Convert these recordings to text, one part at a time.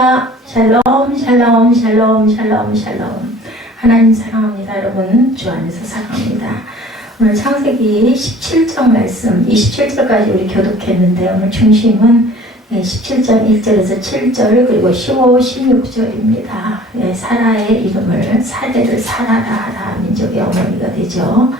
샬롬 샬롬 샬롬 샬롬 샬롬. 하나님 사랑합니다. 여러분 주 안에서 사랑합니다. 오늘 창세기 17장 말씀 27절까지 우리 교독했는데 오늘 중심은 17장 1절에서 7절 그리고 15, 16절입니다. 사라의 이름을 사대를 사라라 하라. 민족의 어머니가 되죠.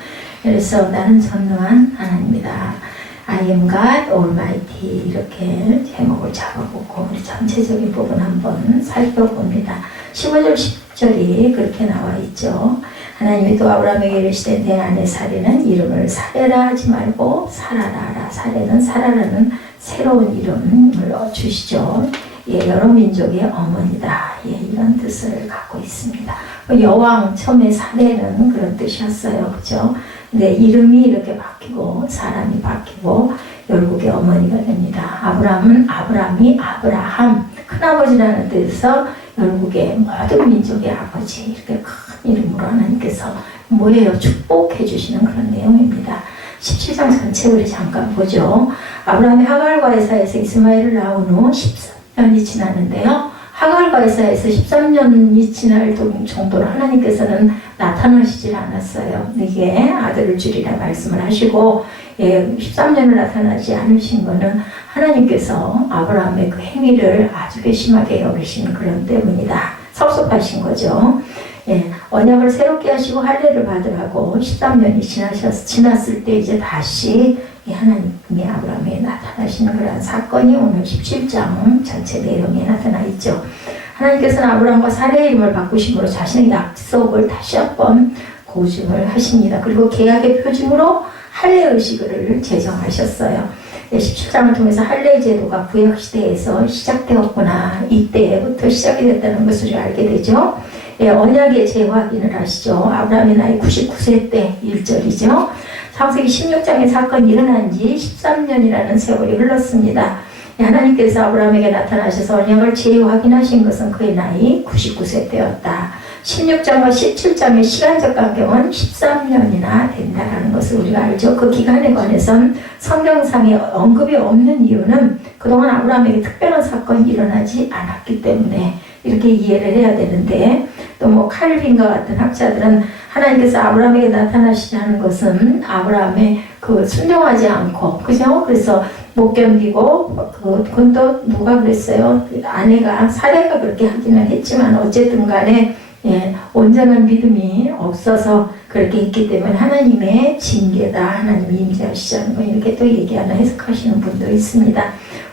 그래서 나는 전능한 하나님이다. I am God Almighty 이렇게 제목을 잡아보고 우리 전체적인 부분 한번 살펴봅니다. 15절 10절이 그렇게 나와 있죠. 하나님이 또 아브라함에게 이르시되 내 아내 사레는 이름을 사레라 하지 말고 사라라 하라. 사레는 사라라는 새로운 이름을 주시죠. 여러 민족의 어머니다. 이런 뜻을 갖고 있습니다. 여왕 처음에 사레는 그런 뜻이었어요. 그죠? 근데 이름이 이렇게 바뀌고 사람이 바뀌고 열국의 어머니가 됩니다. 아브라함은 아브라함이 아브라함 큰아버지라는 뜻에서 열국의 모든 민족의 아버지 이렇게 큰 이름으로 하나님께서 뭐예요? 축복해 주시는 그런 내용입니다. 17장 전체 우리 잠깐 보죠. 아브라함이 하갈과 에사에서 이스마엘을 낳은 후 13년이 지났는데요. 하갈과 에사에서 13년이 지날 정도로 하나님께서는 나타나시질 않았어요. 이게 아들을 주리라 말씀을 하시고 13년을 나타나지 않으신 것은 하나님께서 아브라함의 그 행위를 아주 괘씸하게 여기신 그런 때문이다. 섭섭하신 거죠. 언약을 새롭게 하시고 할례를 받으라고 13년이 지났을 때 이제 다시 하나님이 아브라함에 나타나시는 그런 사건이 오늘 17장 전체 내용에 나타나 있죠. 하나님께서는 아브라함과 사레의 이름을 바꾸심으로 자신의 약속을 다시 한번 고증을 하십니다. 그리고 계약의 표징으로 할례 의식을 제정하셨어요. 17장을 통해서 할례 제도가 구약시대에서 시작되었구나. 이때부터 시작이 됐다는 것을 알게 되죠. 언약의 재확인을 하시죠. 아브라함의 나이 99세 때 1절이죠. 창세기 16장의 사건이 일어난 지 13년이라는 세월이 흘렀습니다. 하나님께서 아브라함에게 나타나셔서 언약을 재확인하신 것은 그의 나이 99세 때였다. 16장과 17장의 시간적 간격은 13년이나 된다는 것을 우리가 알죠. 그 기간에 관해서는 성경상에 언급이 없는 이유는 그동안 아브라함에게 특별한 사건이 일어나지 않았기 때문에 이렇게 이해를 해야 되는데 또 칼빈과 같은 학자들은 하나님께서 아브라함에게 나타나시지 않은 것은 아브라함의 그 순종하지 않고 그죠? 그래서 못 견디고 그건 또 누가 그랬어요? 아내가 사레가 그렇게 하기는 했지만 어쨌든 간에 온전한 믿음이 없어서 그렇게 했기 때문에 하나님의 징계다. 하나님이 임재하시지 않은 거 이렇게 또 얘기하나 해석하시는 분도 있습니다.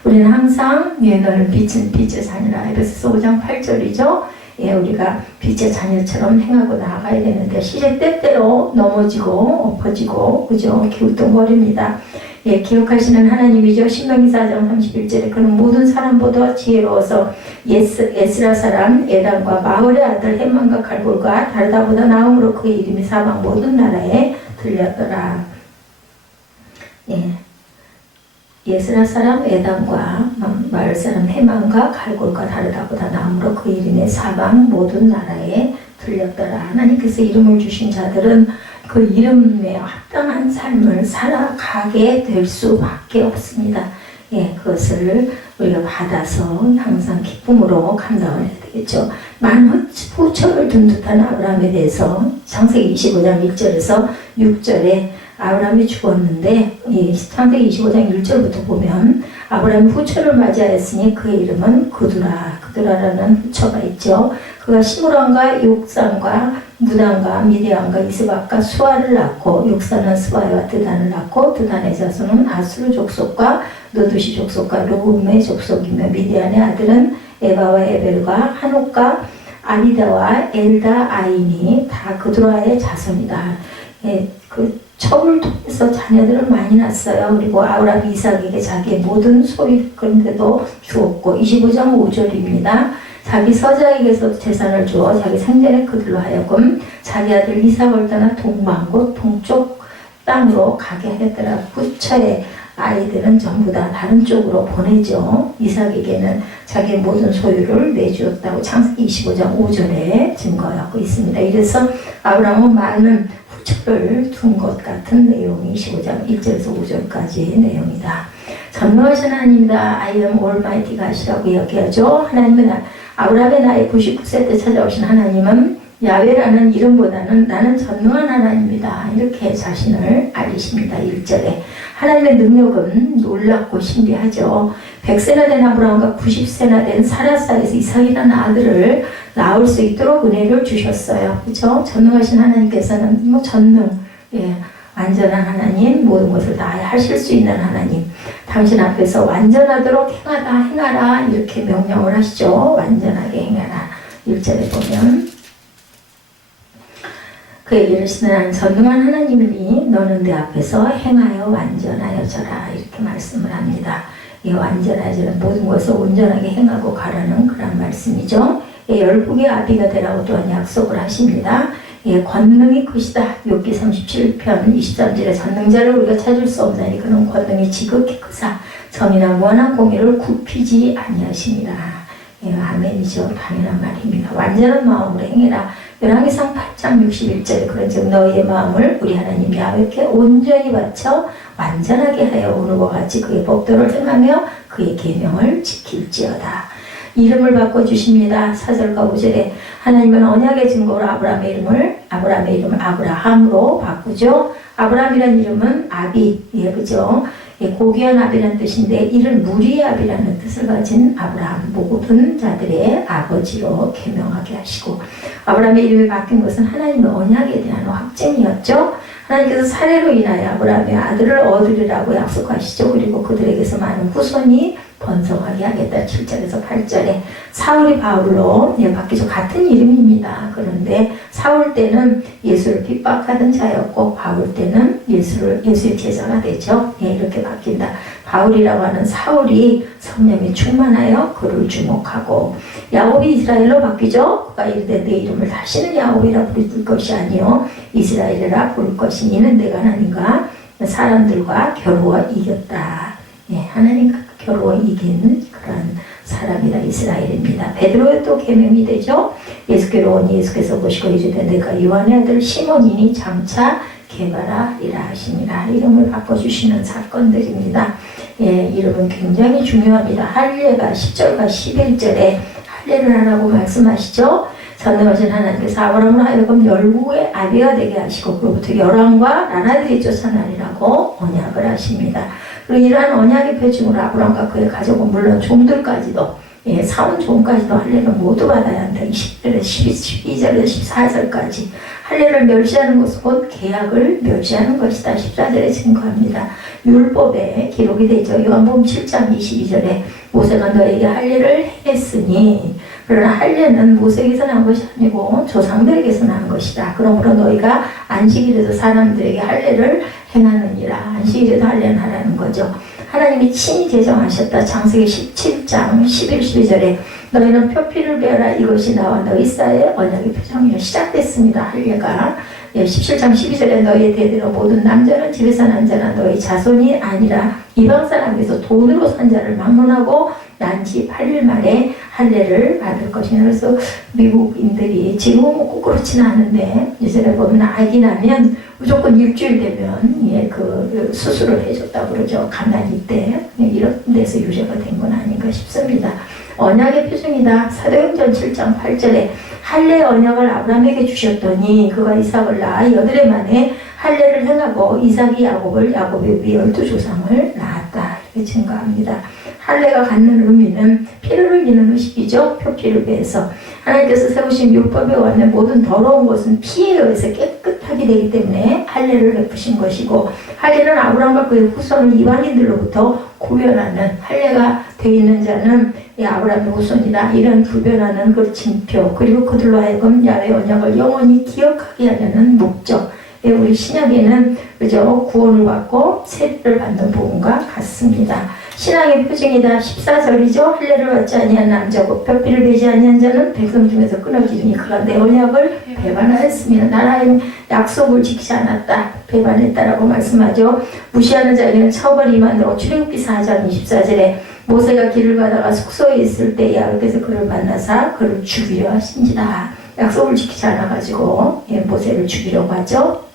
우리는 항상 너는 빛은 빛의 자녀라. 에베소서 5장 8절이죠. 우리가 빛의 자녀처럼 행하고 나아가야 되는데 시제 때때로 넘어지고 엎어지고 그죠? 기웃동거립니다. 기억하시는 하나님이죠. 신명기 4장 31절에 그는 모든 사람보다 지혜로워서 에스라 사람 에단과 마을의 아들 헷만과 갈골과 다르다보다 나음으로 그의 이름이 사방 모든 나라에 들렸더라. 에스라 사람 에단과 마을 사람 헷만과 갈골과 다르다보다 나음으로 그 이름이 사방 모든 나라에 들렸더라. 하나님께서 이름을 주신 자들은 그 이름에 합당한 삶을 살아가게 될 수밖에 없습니다. 그것을 우리가 받아서 항상 기쁨으로 감당해야 되겠죠. 많은 후처를 둔 듯한 아브라함에 대해서 창세기 25장 1절에서 6절에 아브라함이 죽었는데 창세기 25장 1절부터 보면 아브라함이 후처를 맞이하였으니 그의 이름은 그두라. 그두라라는 후처가 있죠. 그가 시므론과 욕산과 무단과 미디안과 이스박과 수아를 낳고 욕산은 스바와 드단을 낳고 드단의 자손은 아수르 족속과 너두시 족속과 르움의 족속이며 미디안의 아들은 에바와 에벨과 한옥과 아비다와 엘다 아인이 다 그두라의 자손이다. 그 첩을 통해서 자녀들을 많이 낳았어요. 그리고 아브라함이 이삭에게 자기의 모든 소유권도 주었고 25장 5절입니다. 자기 서자에게서 재산을 주어 자기 생전에 그들로 하여금 자기 아들 이삭을 떠나 동방 곧 동쪽 땅으로 가게 하였더라. 후처의 아이들은 전부 다 다른 쪽으로 보내죠. 이삭에게는 자기의 모든 소유를 내주었다고 창세기 25장 5절에 증거하고 있습니다. 이래서 아브라함은 많은 후처를 둔 것 같은 내용이 25장 1절에서 5절까지의 내용이다. 전능하신 하나님이다. I am almighty God이라고 이야기하죠. 하나님은 아브라함의 나이 99세 때 찾아오신 하나님은 야훼라는 이름보다는 나는 전능한 하나님이다. 이렇게 자신을 알리십니다. 1절에. 하나님의 능력은 놀랍고 신비하죠. 100세나 된 아브라함과 90세나 된 사라 사이에서 이삭이라는 아들을 낳을 수 있도록 은혜를 주셨어요. 그렇죠? 전능하신 하나님께서는 뭐 전능, 완전한 하나님, 모든 것을 다 하실 수 있는 하나님, 당신 앞에서 완전하도록 행하라 이렇게 명령을 하시죠. 완전하게 행하라. 1절에 보면 그에게 이르시되 나는 전능한 하나님이니 너는 내 앞에서 행하여 완전하여져라 이렇게 말씀을 합니다. 이 완전하여져라 모든 것을 온전하게 행하고 가라는 그런 말씀이죠. 열국의 아비가 되라고 또한 약속을 하십니다. 권능이 크시다. 욥기 37편 23절에 전능자를 우리가 찾을 수 없나니 그는 권능이 지극히 크사 정의나 무한한 공의를 굽히지 아니하시니라. 아멘이죠. 당연한 말입니다. 완전한 마음으로 행해라. 열왕기상 8장 61절에 그런즉 너희의 마음을 우리 하나님 야훼께 온전히 바쳐 완전하게 하여 오늘과 같이 그의 법도를 행하며 그의 계명을 지킬지어다. 이름을 바꿔주십니다. 4절과 5절에 하나님은 언약의 증거로 아브라함의 이름을 아브라함으로 바꾸죠. 아브라함이라는 이름은 아비, 그죠? 고귀한 아비라는 뜻인데 이를 무리의 아비라는 뜻을 가진 아브라함, 모든 자들의 아버지로 계명하게 하시고 아브라함의 이름이 바뀐 것은 하나님의 언약에 대한 확증이었죠. 하나님께서 사례로 인하여 아브라함의 아들을 얻으리라고 약속하시죠. 그리고 그들에게서 많은 후손이 번성하게 하겠다. 7절에서 8절에 사울이 바울로 바뀌죠. 같은 이름입니다. 그런데 사울 때는 예수를 핍박하던 자였고 바울 때는 예수의 제자가 되죠. 이렇게 바뀐다. 바울이라고 하는 사울이 성령이 충만하여 그를 주목하고 야곱이 이스라엘로 바뀌죠. 그가 이르되 내 이름을 다시는 야곱이라 부를 것이 아니요 이스라엘이라 부를 것이니 이는 내가 하나님과 사람들과 겨루어 이겼다. 하나님과 겨루어 이기는 그런 사람이라 이스라엘입니다. 베드로의 또 계명이 되죠. 예수께로 오니 예수께서 보시고 이르되 내가 요한의 아들 시몬이니 장차 게바라이라 하시니라. 이름을 바꿔주시는 사건들입니다. 이름은 굉장히 중요합니다. 할례가 10절과 11절에 할례를 하라고 말씀하시죠. 전능하신 하나님께서 아브라함으로 하여금 열국의 아비가 되게 하시고 그로부터 열왕과 나라들이 쫓아나리라고 언약을 하십니다. 그리고 이러한 언약의 표징으로 아브라함과 그의 가족은 물론 종들까지도 사온 종까지도 할례를 모두 받아야 한다. 20절에 12절에 14절까지 할례를 멸시하는 것은 곧 계약을 멸시하는 것이다. 14절에 증거합니다. 율법에 기록이 되죠. 요한복음 7장 22절에 모세가 너에게 할례를 했으니 그러나 할례는 모세에게서 난 것이 아니고 조상들에게서 난 것이다. 그러므로 너희가 안식일에도 사람들에게 할례를 행하느니라. 안식일에도 할례는 하라는 거죠. 하나님이 친히 제정하셨다. 창세기 17장 11, 12절에 너희는 표피를 베어라. 이것이 나와 너희 사이의 언약의 표정이라. 시작됐습니다. 할례가 17장 12절에 너희의 대대로 모든 남자는 집에서 난 자나 너희 자손이 아니라 이방 사람에서 돈으로 산 자를 막론하고 난지 8일 만에 할례를 받을 것이냐. 그래서 미국인들이 지금은 꼭 그렇지는 않은데 예전에 보면 아기 나면 무조건 일주일 되면 그 수술을 해줬다고 그러죠. 가난이 때 이런 데서 유래가 된 건 아닌가 싶습니다. 언약의 표징이다. 사도행전 7장 8절에 할례 언약을 아브라함에게 주셨더니 그가 이삭을 낳아 8해 만에 할례를 행하고 이삭이 야곱이 12조상을 낳았다. 이렇게 증거합니다. 할례가 갖는 의미는 피를 흘리는 의식이죠. 표피를 베해서 하나님께서 세우신 율법에 관한 모든 더러운 것은 피에 의해서 깨끗하게 되기 때문에 할례를 베푸신 것이고 할례는 아브라함과 그의 후손을 이방인들로부터 구별하는 할례가 되어 있는 자는 아브라함의 후손이다. 이런 구별하는 그 징표 그리고 그들로 하여금 야훼 언약을 영원히 기억하게 하려는 목적. 우리 신약에는 그저 구원을 받고 세례를 받는 부분과 같습니다. 신앙의 표징이다. 14절이죠. 할례를 받지 아니한 남자고 표피를 베지 아니한 자는 백성 중에서 끊어지니 그가 내 언약을 배반하였습니다. 나라의 약속을 지키지 않았다. 배반했다라고 말씀하죠. 무시하는 자에게는 처벌이 임하도록 출애굽기 4장 24절에 모세가 길을 가다가 숙소에 있을 때 야훼께서 그를 만나사 그를 죽이려 하신지라. 약속을 지키지 않아가지고 모세를 죽이려고 하죠.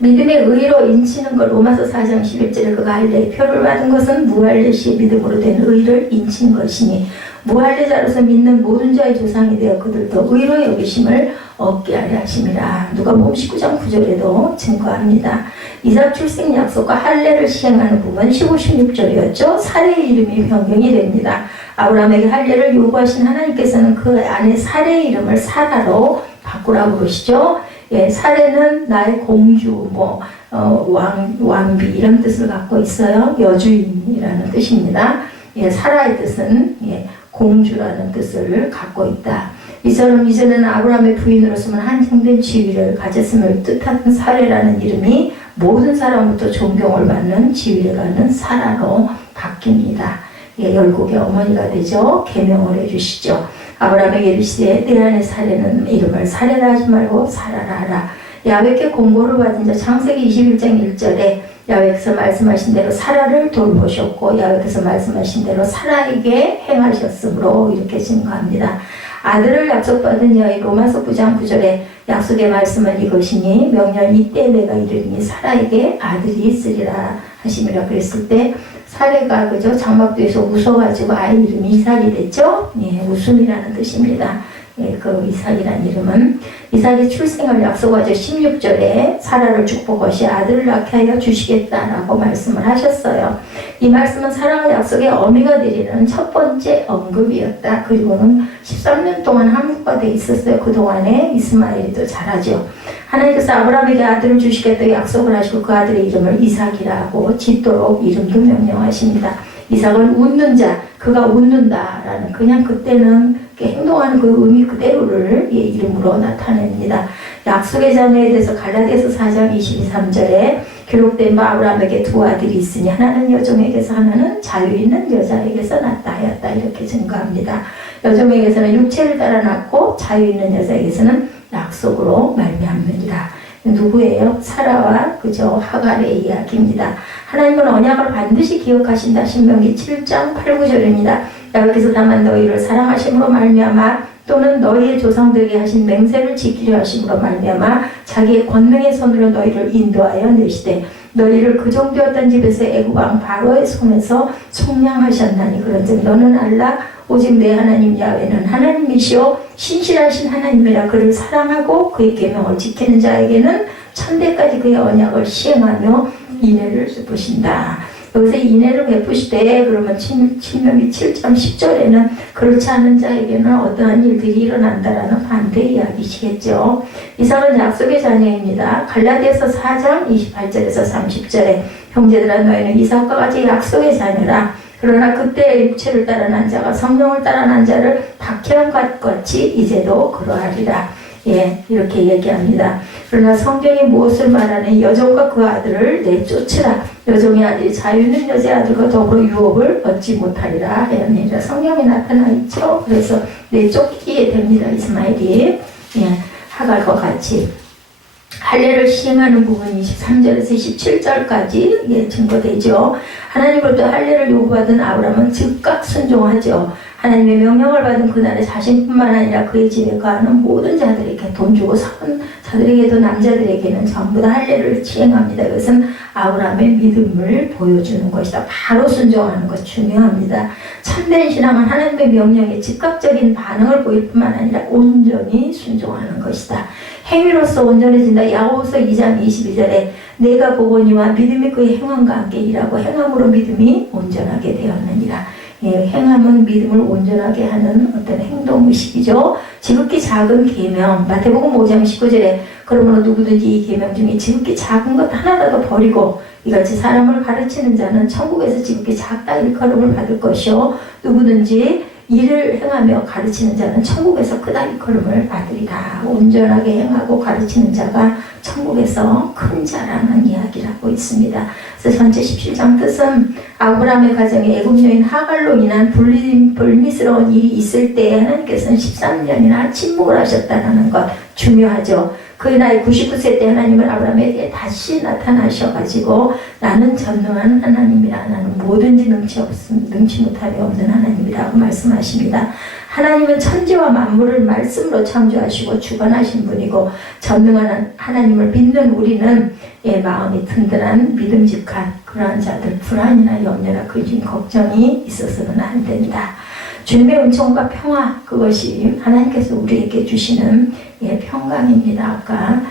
믿음의 의로 인치는 것 로마서 4장 11절에 그가 할례의 표를 받은 것은 무할례시의 믿음으로 된 의를 인친 것이니 무할례자로서 믿는 모든 자의 조상이 되어 그들도 의로 여기심을 얻게 하려 하심이라. 누가복음 19장 9절에도 증거합니다. 이삭 출생 약속과 할례를 시행하는 부분 15, 16절이었죠. 사례의 이름이 변경이 됩니다. 아브라함에게 할례를 요구하신 하나님께서는 그 안에 사례의 이름을 사라로 바꾸라고 그러시죠. 예, 사례는 나의 공주, 왕비 이런 뜻을 갖고 있어요. 여주인이라는 뜻입니다. 예, 사라의 뜻은 공주라는 뜻을 갖고 있다. 이처럼 이전에는 아브라함의 부인으로서만 한정된 지위를 가졌음을 뜻하는 사례라는 이름이 모든 사람부터 존경을 받는 지위를 갖는 사라로 바뀝니다. 예, 열국의 어머니가 되죠. 계명을 해주시죠. 아브라함에게 이르시되 내 안에 사례는 이름을 사례라 하지 말고 사라라 하라. 야훼께 공고를 받은 자 창세기 21장 1절에 야훼께서 말씀하신 대로 사라를 돌보셨고 야훼께서 말씀하신 대로 사라에게 행하셨으므로 이렇게 증거합니다. 아들을 약속받은 여인 로마서 9장 9절에 약속의 말씀은 이것이니 명년 이때 내가 이르리니 사라에게 아들이 있으리라 하심이라 그랬을 때 사례가 그죠 장막도에서 웃어가지고 아이 이름이 이삭이 됐죠. 예, 웃음이라는 뜻입니다. 예, 그 이삭이라는 이름은 이삭의 출생을 약속하죠. 16절에 사라를 축복하시 아들을 낳게 하여 주시겠다라고 말씀을 하셨어요. 이 말씀은 사라가 약속의 어미가 되리는 첫 번째 언급이었다. 그리고는 13년 동안 한국화 돼 있었어요. 그동안에 이스마엘이 또 자라죠. 하나님께서 아브라함에게 아들을 주시겠다고 약속을 하시고 그 아들의 이름을 이삭이라고 짓도록 이름도 명령하십니다. 이삭은 웃는 자, 그가 웃는다라는 그냥 그때는 행동하는 그 의미 그대로를 이름으로 나타냅니다. 약속의 자녀에 대해서 갈라디아서 4장 22~23절에 기록된 바 아브라함에게 두 아들이 있으니 하나는 여종에게서 하나는 자유 있는 여자에게서 낳다 하였다 이렇게 증거합니다. 여종에게서는 육체를 따라 낳고 자유 있는 여자에게서는 약속으로 말미암느니라. 누구예요? 사라와 그저 하갈의 이야기입니다. 하나님은 언약을 반드시 기억하신다. 신명기 7장 8, 9절입니다. 야훼께서 다만 너희를 사랑하심으로 말미암아 또는 너희의 조상들에게 하신 맹세를 지키려 하심으로 말미암아 자기의 권능의 손으로 너희를 인도하여 내시되 너희를 그 정도였던 집에서 애굽 왕 바로의 손에서 속량하셨나니 그런즉 너는 알라 오직 내 하나님 야훼는 하나님이시오 신실하신 하나님이라 그를 사랑하고 그의 계명을 지키는 자에게는 천대까지 그의 언약을 시행하며 인애를 베푸신다. 여기서 인애를 베푸시되 그러면 신명기 7장 10절에는 그렇지 않은 자에게는 어떠한 일들이 일어난다라는 반대 이야기시겠죠. 이삭은 약속의 자녀입니다. 갈라디아서 4장 28절에서 30절에 형제들아 너희는 이삭과 같이 약속의 자녀라. 그러나 그때의 육체를 따라 난 자가 성령을 따라 난 자를 박해한 것 같이 이제도 그러하리라. 예, 이렇게 얘기합니다. 그러나 성경이 무엇을 말하는 여종과 그 아들을 내쫓으라. 여종의 아들이 자유 있는 여자의 아들과 더불어 유업을 얻지 못하리라 하였느니라. 성경에 나타나 있죠. 그래서 내쫓기게 됩니다. 이스마엘이 하갈과 같이. 할례를 시행하는 부분이 23절에서 27절까지 증거되죠. 하나님으로부터 할례를 요구받은 아브라함은 즉각 순종하죠. 하나님의 명령을 받은 그날에 자신뿐만 아니라 그의 집에 거하는 모든 자들에게 돈 주고 사는 자들에게도 남자들에게는 전부 다 할례를 시행합니다. 이것은 아브라함의 믿음을 보여주는 것이다. 바로 순종하는 것 중요합니다. 참된 신앙은 하나님의 명령에 즉각적인 반응을 보일 뿐만 아니라 온전히 순종하는 것이다. 행위로서 온전해진다. 야고보서 2장 22절에 내가 보거니와 믿음이 그의 행함과 함께 일하고 행함으로 믿음이 온전하게 되었느니라. 행함은 믿음을 온전하게 하는 어떤 행동의식이죠. 지극히 작은 계명, 마태복음 5장 19절에 그러므로 누구든지 이 계명 중에 지극히 작은 것 하나라도 버리고 이같이 사람을 가르치는 자는 천국에서 지극히 작다 일컬음을 받을 것이요 누구든지 이를 행하며 가르치는 자는 천국에서 크다 일컬음을 받으리라. 온전하게 행하고 가르치는 자가 천국에서 큰 자라는 이야기를 하고 있습니다. 그래서 전체 17장 뜻은 아브라함의 가정에 애굽 여인 하갈로 인한 불미스러운 일이 있을 때 하나님께서는 13년이나 침묵을 하셨다는 것 중요하죠. 그의 나이 99세 때 하나님은 아브라함에게 다시 나타나셔가지고 나는 전능한 하나님이라, 나는 뭐든지 능치 못함이 없는 하나님이라고 말씀하십니다. 하나님은 천지와 만물을 말씀으로 창조하시고 주관하신 분이고, 전능한 하나님을 믿는 우리는 마음이 든든한 믿음직한 그러한 자들, 불안이나 염려나 근심 걱정이 있어서는 안 된다. 주님의 은총과 평화, 그것이 하나님께서 우리에게 주시는 평강입니다. 아까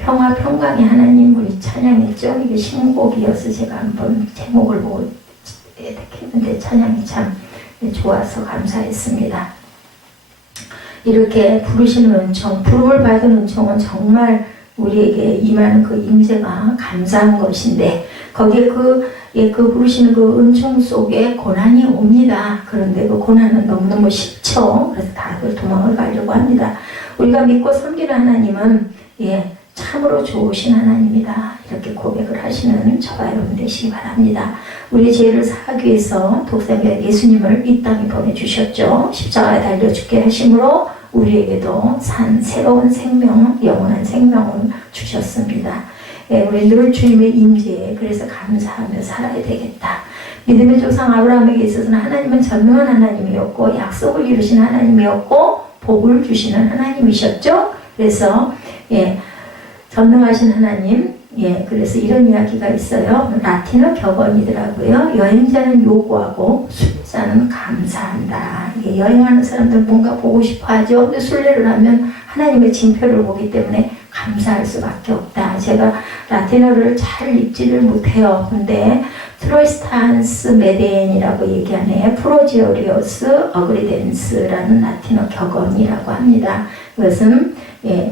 평화 평강의 하나님 우리 찬양했죠. 이게 신곡이어서 제가 한번 제목을 보고 택했는데 찬양이 참 좋아서 감사했습니다. 이렇게 부르시는 은총, 부름을 받은 은총은 정말 우리에게 임하는 그 임재가 감사한 것인데, 거기에 그 부르시는 그 은총 속에 고난이 옵니다. 그런데 그 고난은 너무너무 쉽죠. 그래서 다들 도망을 가려고 합니다. 우리가 믿고 섬기는 하나님은 참으로 좋으신 하나님이다. 이렇게 고백을 하시는 저와 여러분 되시기 바랍니다. 우리 죄를 사하기 위해서 독생자 예수님을 이 땅에 보내주셨죠. 십자가에 달려 죽게 하심으로 우리에게도 새로운 생명, 영원한 생명을 주셨습니다. 우리 늘 주님의 임재에 그래서 감사하며 살아야 되겠다. 믿음의 조상 아브라함에게 있어서는 하나님은 전능한 하나님이었고, 약속을 이루신 하나님이었고, 복을 주시는 하나님이셨죠. 그래서 전능하신 하나님, 그래서 이런 이야기가 있어요. 라틴어 격언이더라고요. 여행자는 요구하고 순례자는 감사한다. 여행하는 사람들 뭔가 보고 싶어 하죠. 근데 순례를 하면 하나님의 징표를 보기 때문에 감사할 수밖에 없다. 제가 라틴어를 잘 읽지를 못해요. 근데 트로이스탄스 메데엔이라고 얘기하네. 프로지오리오스 어그리덴스라는 라틴어 격언이라고 합니다. 이것은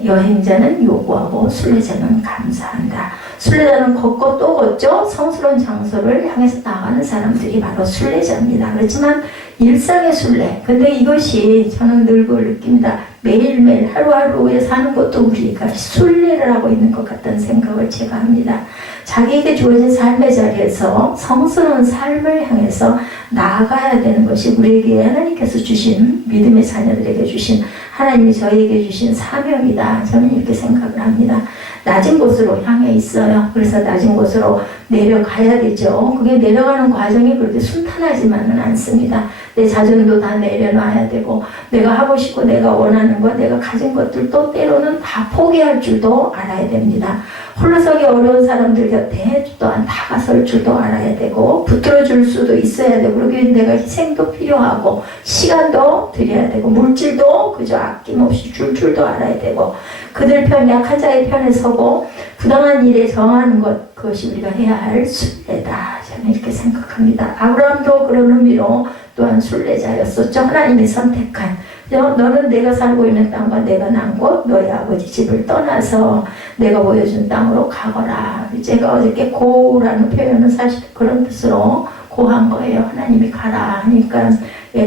여행자는 요구하고 순례자는 감사한다. 순례자는 걷고 또 걷죠. 성스러운 장소를 향해서 나가는 사람들이 바로 순례자입니다. 그렇지만 일상의 순례, 근데 이것이 저는 늘 그걸 느낍니다. 매일매일 하루하루에 사는 것도 우리가 순례를 하고 있는 것 같다는 생각을 제가 합니다. 자기에게 주어진 삶의 자리에서 성스러운 삶을 향해서 나아가야 되는 것이 우리에게 하나님께서 주신, 믿음의 자녀들에게 주신, 하나님이 저희에게 주신 사명이다. 저는 이렇게 생각을 합니다. 낮은 곳으로 향해 있어요. 그래서 낮은 곳으로 내려가야 되죠. 그게 내려가는 과정이 그렇게 순탄하지만은 않습니다. 내 자존도 다 내려놔야 되고, 내가 하고 싶고 내가 원하는 것, 내가 가진 것들도 때로는 다 포기할 줄도 알아야 됩니다. 홀로서기 어려운 사람들 곁에 또한 다가설 줄도 알아야 되고, 붙들어 줄 수도 있어야 되고, 그러기 위해 내가 희생도 필요하고, 시간도 드려야 되고, 물질도 그저 아낌없이 줄 줄도 알아야 되고, 그들 편, 약한 자의 편에 서고 부당한 일에 저항하는 것, 그것이 우리가 해야 할 순례다. 저는 이렇게 생각합니다. 아브라함도 그런 의미로 또한 순례자였었죠. 하나님이 선택한, 너는 내가 살고 있는 땅과 내가 난 곳, 너희 아버지 집을 떠나서 내가 보여준 땅으로 가거라. 제가 어저께 고라는 표현은 사실 그런 뜻으로 고한 거예요. 하나님이 가라 하니까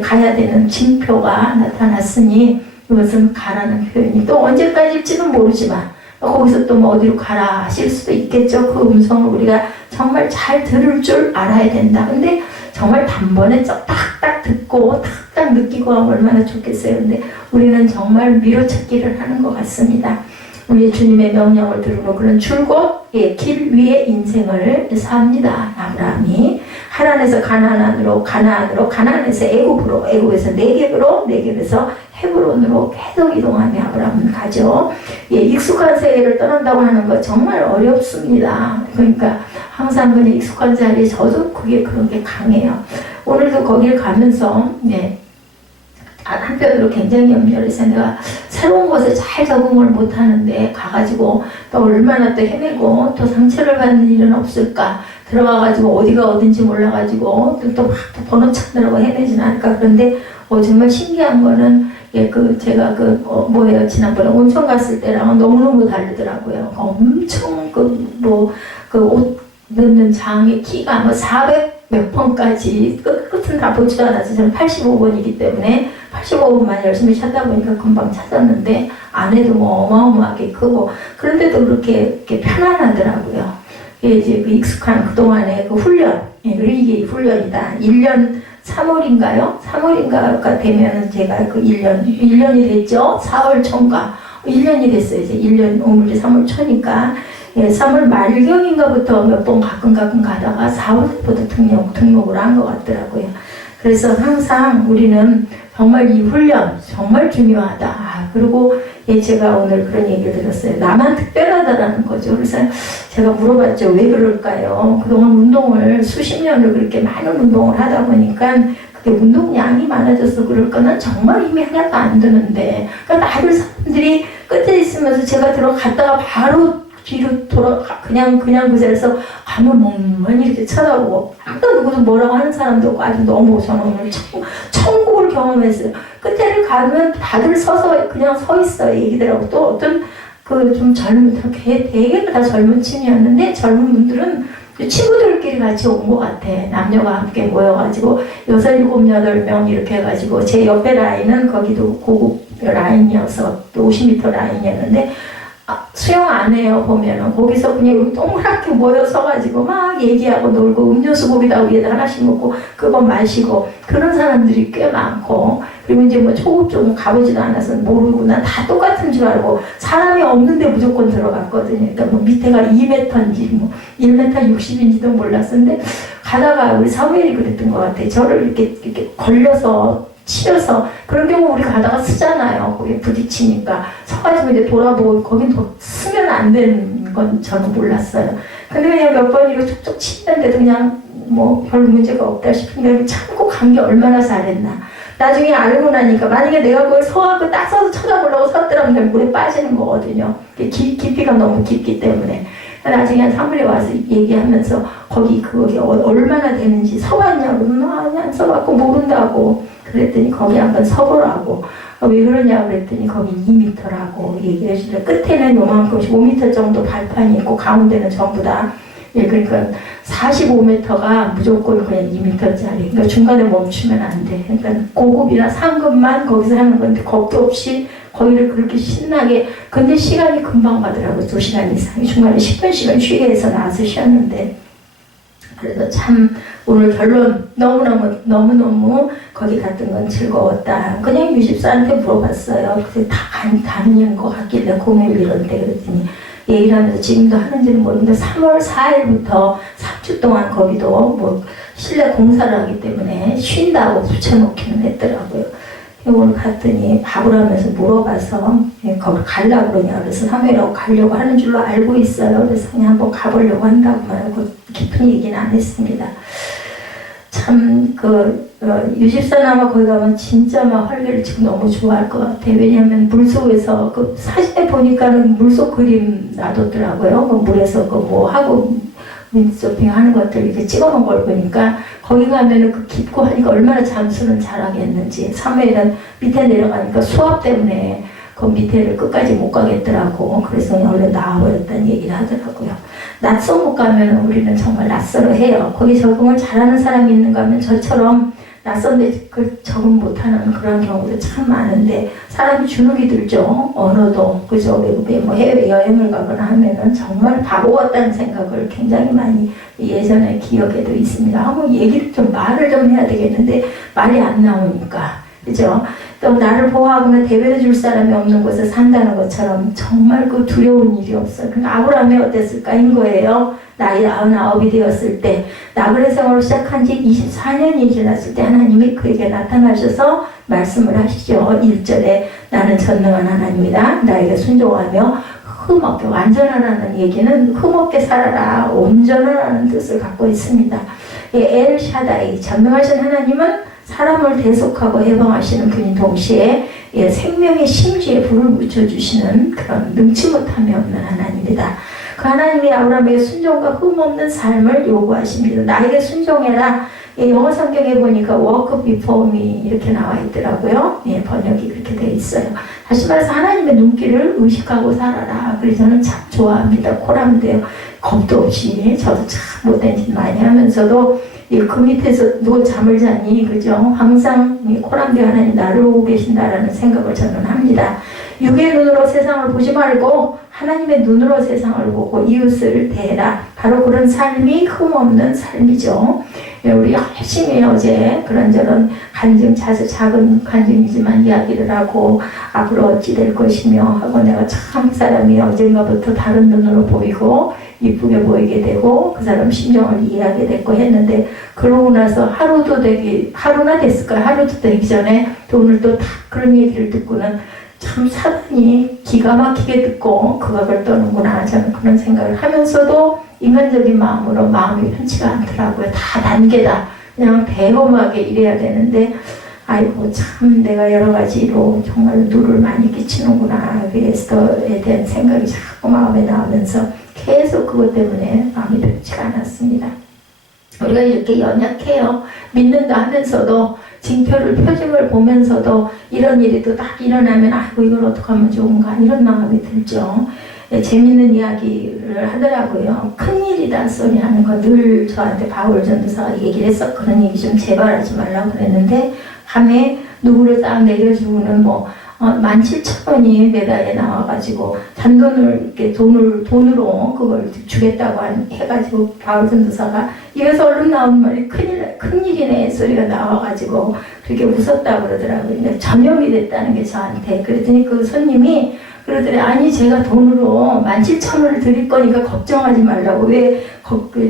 가야 되는 징표가 나타났으니 이것은 가라는 표현이 또 언제까지일지는 모르지만 거기서 또 뭐 어디로 가라 하실 수도 있겠죠. 그 음성을 우리가 정말 잘 들을 줄 알아야 된다. 근데 정말 단번에 딱딱 듣고 딱딱 느끼고 하면 얼마나 좋겠어요. 근데 우리는 정말 미로찾기를 하는 것 같습니다. 우리 주님의 명령을 들으고 그런 줄곧 길 위에 인생을 삽니다. 아브라함이 하란에서 가나안으로, 가나안에서 애굽으로, 애굽에서 네겝으로, 네겝에서 헤브론으로 계속 이동하며 아브라함은 가죠. 익숙한 세계를 떠난다고 하는 것 정말 어렵습니다. 그러니까 항상 그냥 익숙한 자리에 저도 그런 게 강해요. 오늘도 거길 가면서 한편으로 굉장히 염려를 해서 내가 새로운 곳에 잘 적응을 못하는데 가가지고 또 얼마나 또 헤매고 또 상처를 받는 일은 없을까, 들어가가지고 어디가 어딘지 몰라가지고 또 막 번호 찾느라고 헤매지는 않을까. 그런데 정말 신기한 거는 제가 지난번에 온천 갔을 때랑은 너무너무 다르더라고요. 엄청 옷 넣는 장의 키가 400 몇 번까지 끝은 다 보지도 않아서 저는 85번이기 때문에 85번만 열심히 찾다 보니까 금방 찾았는데 안에도 어마어마하게 크고, 그런데도 그렇게 편안하더라고요. 이제 그 익숙한 그동안의 그 훈련, 이게 훈련이다. 1년 3월인가요? 3월인가가 되면은 제가 그 1년이 됐죠? 4월 총과 1년이 됐어요. 이제 1년, 5월, 3월 초니까. 예, 3월 말경인가부터 몇 번 가끔 가다가 4월부터 등록을 한 것 같더라고요. 그래서 항상 우리는 정말 이 훈련 정말 중요하다. 그리고 예, 제가 오늘 그런 얘기를 들었어요. 나만 특별하다라는 거죠. 그래서 제가 물어봤죠. 왜 그럴까요? 그동안 운동을 수십 년을 그렇게 많은 운동을 하다 보니까 그게 운동량이 많아져서 그럴까는 정말 힘이 하나도 안 드는데, 그러니까 나를 사람들이 끝에 있으면서 제가 들어갔다가 바로 뒤로 그냥 그 자리에서 가면 멍멍이 이렇게 쳐다보고 아무도 누구도 뭐라고 하는 사람도 없고 아주 너무 저는 오늘 천국을 경험했어요. 끝에를 가면 다들 서서 그냥 서 있어요. 얘기들하고 또 어떤 그 좀 젊은 되게 다 젊은 층이었는데 젊은 분들은 친구들끼리 같이 온 것 같아. 남녀가 함께 모여가지고 6, 7, 8명 이렇게 해가지고 제 옆에 라인은 거기도 고급 라인이어서 또 50m 라인이었는데 수영 안 해요. 보면은 거기서 그냥 동그랗게 모여서가지고 막 얘기하고 놀고 음료수 거기다 위에다 하나씩 먹고 그거 마시고 그런 사람들이 꽤 많고, 그리고 이제 뭐 초급 좀 가보지도 않아서 모르고 난 다 똑같은 줄 알고 사람이 없는데 무조건 들어갔거든요. 그러니까 뭐 밑에가 2m인지 뭐 1m 60인지도 몰랐었는데 가다가 우리 사무엘이 그랬던 것 같아요. 저를 이렇게 걸려서 치여서, 그런 경우 우리 가다가 쓰잖아요. 거기 부딪히니까 서가지고 이제 돌아보고 거긴 쓰면 안 되는 건 저는 몰랐어요. 근데 그냥 몇 번 이거 툭툭 치는데도 그냥 뭐 별 문제가 없다 싶은데 참고 간 게 얼마나 잘했나. 나중에 알고 나니까 만약에 내가 그걸 서하고 딱 서서 쳐다보려고 섰더라면 물에 빠지는 거거든요. 깊이가 너무 깊기 때문에. 나중에 한 사무엘에 와서 얘기하면서 거기 얼마나 되는지 서봤냐고. 아니 안 서봤고 모른다고. 그랬더니 거기 한번 서보라고. 왜 그러냐고 그랬더니 거기 2m라고 얘기를 해주죠. 끝에는 요만큼씩 5m 정도 발판이 있고 가운데는 전부 다, 예, 그러니까 45m가 무조건 그냥 2m짜리. 그러니까 중간에 멈추면 안 돼. 그러니까 고급이나 상급만 거기서 하는 건데 겁도 없이 거기를 그렇게 신나게. 근데 시간이 금방 가더라고. 2시간 이상. 중간에 10분씩은 쉬게 해서 나와서 쉬었는데. 그래서 참 오늘 결론 너무너무 거기 갔던 건 즐거웠다. 그냥 유집사한테 물어봤어요. 그래서 다 다니는 것 같길래 공휴일 이런 때 그랬더니 얘기하면서 지금도 하는지는 모르는데 3월 4일부터 3주 동안 거기도 뭐 실내 공사를 하기 때문에 쉰다고 붙여놓기는 했더라고요. 오늘 갔더니 밥을 하면서 물어봐서 거기 가려고 그러냐. 그래서 사무엘하고 가려고 하는 줄로 알고 있어요. 그래서 그냥 한번 가보려고 한다고 말하고 깊은 얘기는 안 했습니다. 참 유집사나마 거기 가면 진짜 막 활기를 지금 너무 좋아할 것 같아요. 왜냐하면 물속에서 그 사진에 보니까는 물속 그림 놔뒀더라고요. 그 물에서 그 뭐 하고 윈드서핑 하는 것들 이렇게 찍어놓은 걸 보니까 거기 가면은 그 깊고 하니까 얼마나 잠수는 잘하겠는지. 사무엘은 밑에 내려가니까 수압 때문에 그 밑에를 끝까지 못 가겠더라고. 그래서 그냥 얼른 나와버렸다는 얘기를 하더라고요. 낯선 곳 가면 우리는 정말 낯설어 해요. 거기 적응을 잘하는 사람이 있는가 하면 저처럼 낯선데 그 적응 못하는 그런 경우도 참 많은데 사람이 주눅이 들죠. 언어도 그죠. 외국에 뭐 해외 여행을 가거나 하면은 정말 바보 같다는 생각을 굉장히 많이 예전에 기억에도 있습니다. 한번 얘기를 좀 말을 좀 해야 되겠는데 말이 안 나오니까 그죠. 또 나를 보호하거나 대변해 줄 사람이 없는 곳에 산다는 것처럼 정말 그 두려운 일이 없어요. 그러니까 아브라함이 어땠을까인 거예요. 나이 99이 되었을 때 나그네 생활을 시작한 지 24년이 지났을 때 하나님이 그에게 나타나셔서 말씀을 하시죠. 1절에 나는 전능한 하나님이다. 나에게 순종하며 흠없게, 완전하라는 얘기는 흠없게 살아라, 온전하라는 뜻을 갖고 있습니다. 엘 샤다이, 전능하신 하나님은 사람을 대속하고 해방하시는 분인 동시에 생명의 심지에 불을 붙여주시는 그런 능치 못함이 없는 하나님이다. 그 하나님이 아브라함에게 순종과 흠없는 삶을 요구하십니다. 나에게 순종해라. 영어 성경에 보니까 walk before me 이렇게 나와 있더라고요. 번역이 그렇게 되어 있어요. 다시 말해서 하나님의 눈길을 의식하고 살아라. 그래서 저는 참 좋아합니다. 코람도요. 겁도 없이 저도 참 못된 짓 많이 하면서도 그 밑에서 누가 잠을 자니 그죠? 항상 코람대 하나님 나를 보고 계신다라는 생각을 저는 합니다. 육의 눈으로 세상을 보지 말고 하나님의 눈으로 세상을 보고 이웃을 대해라. 바로 그런 삶이 흠없는 삶이죠. 우리 열심히 어제 그런저런 작은 간증이지만 이야기를 하고 앞으로 어찌 될 것이며 하고 내가 참 사람이 어젠가부터 다른 눈으로 보이고 이쁘게 보이게 되고 그 사람 심정을 이해하게 됐고 했는데 그러고 나서 하루나 됐을까요? 하루도 되기 전에 또 오늘 또 다 그런 얘기를 듣고는 참 사단이 기가 막히게 듣고 극악을 떠는구나 저는 그런 생각을 하면서도 인간적인 마음으로 마음이 편치가 않더라고요. 다 단계다. 그냥 대범하게 이래야 되는데 아이고 참 내가 여러 가지로 정말 누를 많이 끼치는구나. 에스더에 대한 생각이 자꾸 마음에 나오면서 계속 그것 때문에 마음이 편치가 않았습니다. 우리가 이렇게 연약해요. 믿는다 하면서도 징표를 표징을 보면서도 이런 일이 또 딱 일어나면 아이고 이걸 어떻게 하면 좋은가 이런 마음이 들죠. 재밌는 이야기를 하더라고요. 큰일이다 소리 하는 거 늘 저한테 바울 전도사가 얘기를 했었거든요. 얘기 좀 제발하지 말라고 그랬는데 밤에 누구를 딱 내려주고는 17,000원이 매달에 나와가지고 잔돈을 이렇게 돈으로 그걸 주겠다고 해가지고 바울 전도사가 입에서 얼른 나온 말이 큰일이네 소리가 나와가지고 그렇게 웃었다고 그러더라고요. 전염이 됐다는 게 저한테. 그랬더니 그 손님이 그러더니 아니 제가 돈으로 17,000원을 드릴 거니까 걱정하지 말라고 왜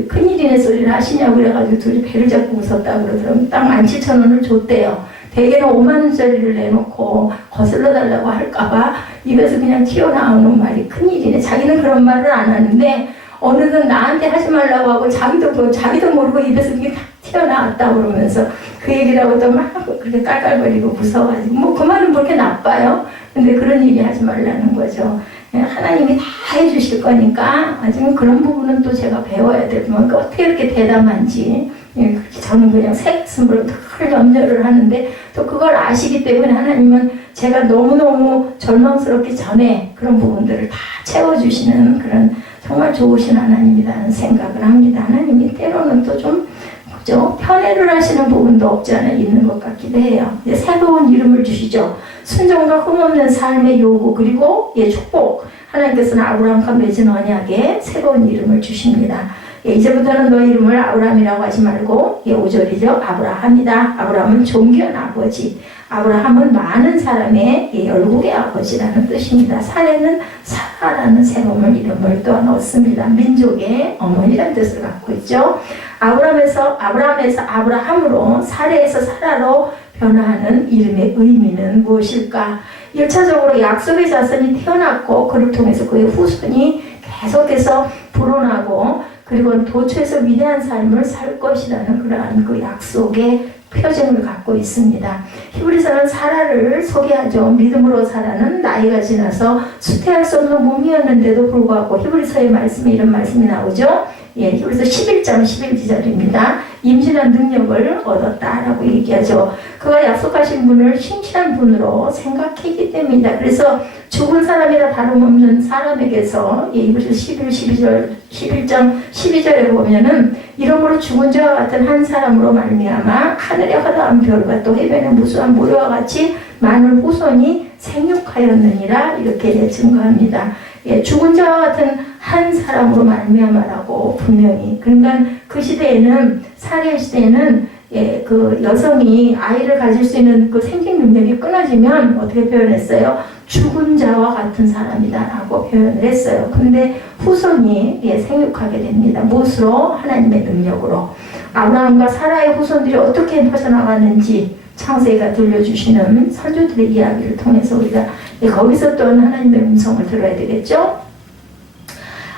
큰일이네 소리를 하시냐고 그래가지고 둘이 배를 잡고 웃었다고 그러더라고요. 딱 17,000원을 줬대요. 대개는 5만원짜리를 내놓고 거슬러 달라고 할까봐 입에서 그냥 튀어나오는 말이 큰일이네. 자기는 그런 말을 안 하는데 어느덧 나한테 하지 말라고 하고 자기도 모르고 입에서 그게 탁 튀어나왔다고 그러면서 그 얘기를 하고 또 막 그렇게 깔깔거리고 무서워가지고 그 말은 그렇게 나빠요. 근데 그런 얘기 하지 말라는 거죠. 하나님이 다 해주실 거니까 아직은 그런 부분은 또 제가 배워야 될 거니까 어떻게 이렇게 대담한지 저는 그냥 새 가슴으로 늘 염려를 하는데 또 그걸 아시기 때문에 하나님은 제가 너무너무 절망스럽기 전에 그런 부분들을 다 채워주시는 그런 정말 좋으신 하나님이라는 생각을 합니다. 하나님이 때로는 또 좀 편애를 하시는 부분도 없지 않아 있는 것 같기도 해요. 새로운 이름을 주시죠. 순종과 흠없는 삶의 요구 그리고 축복. 하나님께서는 아브라함과 맺은 언약에 새로운 이름을 주십니다. 이제부터는 너 이름을 아브라함이라고 하지 말고 5절이죠. 아브라함이다. 아브라함은 존귀한 아버지. 아브라함은 많은 사람의 열국의 아버지라는 뜻입니다. 사례는 사라라는 새로운 이름을 또 넣습니다. 민족의 어머니라는 뜻을 갖고 있죠. 아브라함에서 아브라함으로 사례에서 사라로 변화하는 이름의 의미는 무엇일까? 1차적으로 약속의 자손이 태어났고 그를 통해서 그의 후손이 계속해서 불어나고 그리고 도처에서 위대한 삶을 살 것이라는 그러한 그 약속의 표징을 갖고 있습니다. 히브리서는 사라를 소개하죠. 믿음으로 사라는 나이가 지나서 수태할 수 없는 몸이었는데도 불구하고 히브리서의 말씀에 이런 말씀이 나오죠. 히브리서 11장 11절입니다. 임신한 능력을 얻었다라고 얘기하죠. 그가 약속하신 분을 신실한 분으로 생각했기 때문이다. 그래서 죽은 사람이라 다름없는 사람에게서 히브리서 11장 12절에 보면은 이러므로 죽은 자와 같은 한 사람으로 말미암아 하늘에 허다한 별과 또 해변에 무수한 모래와 같이 많은 후손이 생육하였느니라 이렇게 증거합니다. 죽은 자와 같은 한 사람으로 말미암아라고 분명히. 그러니까 그 시대에는 사례 시대에는 그 여성이 아이를 가질 수 있는 그 생식 능력이 끊어지면 어떻게 표현했어요? 죽은 자와 같은 사람이다라고 표현을 했어요. 근데 후손이 생육하게 됩니다. 무엇으로? 하나님의 능력으로. 아브라함과 사라의 후손들이 어떻게 퍼져나가는지 창세기가 들려주시는 선조들의 이야기를 통해서 우리가 거기서 또 하나님의 음성을 들어야 되겠죠.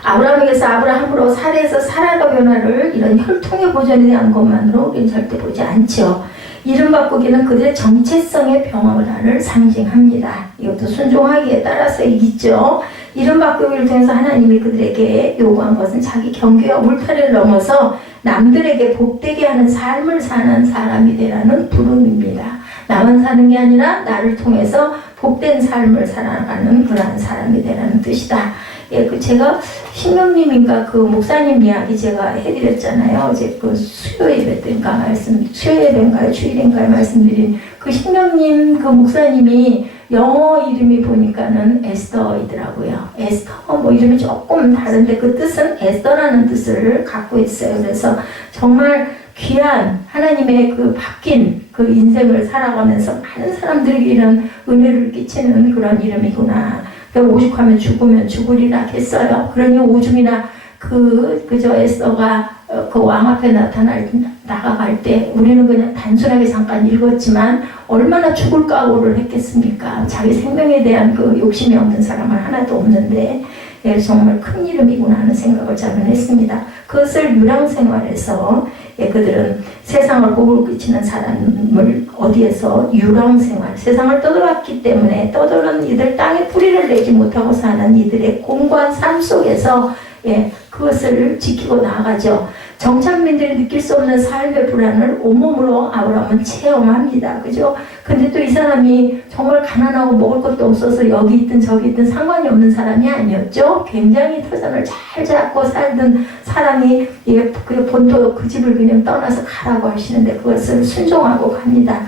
아브라함에게서 아브라함으로 사라에서 사라가 변화를 이런 혈통의 보존에 대한 것만으로 우리는 절대 보지 않죠. 이름 바꾸기는 그들의 정체성의 변화를 상징합니다. 이것도 순종하기에 따라서 있죠. 이름 바꾸기를 통해서 하나님이 그들에게 요구한 것은 자기 경계와 울타리를 넘어서 남들에게 복되게 하는 삶을 사는 사람이 되라는 부름입니다. 나만 사는 게 아니라 나를 통해서 복된 삶을 살아가는 그러한 사람이 되라는 뜻이다. 예, 그 제가 신명님인가 그 목사님 이야기 제가 해드렸잖아요. 어제 그 수요 예배 때인가 수요 예배인가요? 주일인가요? 말씀드린 그 신명님 그 목사님이 영어 이름이 보니까는 에스더이더라고요. 에스더 뭐 이름이 조금 다른데 그 뜻은 에스더라는 뜻을 갖고 있어요. 그래서 정말 귀한 하나님의 그 바뀐 그 인생을 살아가면서 많은 사람들에게 이런 은혜를 끼치는 그런 이름이구나. 그러니까 오죽하면 죽으면 죽으리라 했어요. 그러니 오줌이나 그저 에스더가 그 왕 앞에 나가갈 때 우리는 그냥 단순하게 잠깐 읽었지만 얼마나 죽을 각오를 했겠습니까? 자기 생명에 대한 그 욕심이 없는 사람은 하나도 없는데 예, 정말 큰 이름이구나 하는 생각을 저는 했습니다. 그것을 유랑생활에서 예, 그들은 세상을 복을 끼치는 사람을 어디에서 유랑생활, 세상을 떠돌았기 때문에 떠도는 이들 땅에 뿌리를 내지 못하고 사는 이들의 공고한 삶 속에서 예, 그것을 지키고 나아가죠. 정착민들이 느낄 수 없는 삶의 불안을 온몸으로 아브라함은 체험합니다. 그죠? 근데 또 이 사람이 정말 가난하고 먹을 것도 없어서 여기 있든 저기 있든 상관이 없는 사람이 아니었죠. 굉장히 터전을 잘 잡고 살던 사람이 예, 그 본토 그 집을 그냥 떠나서 가라고 하시는데 그것을 순종하고 갑니다.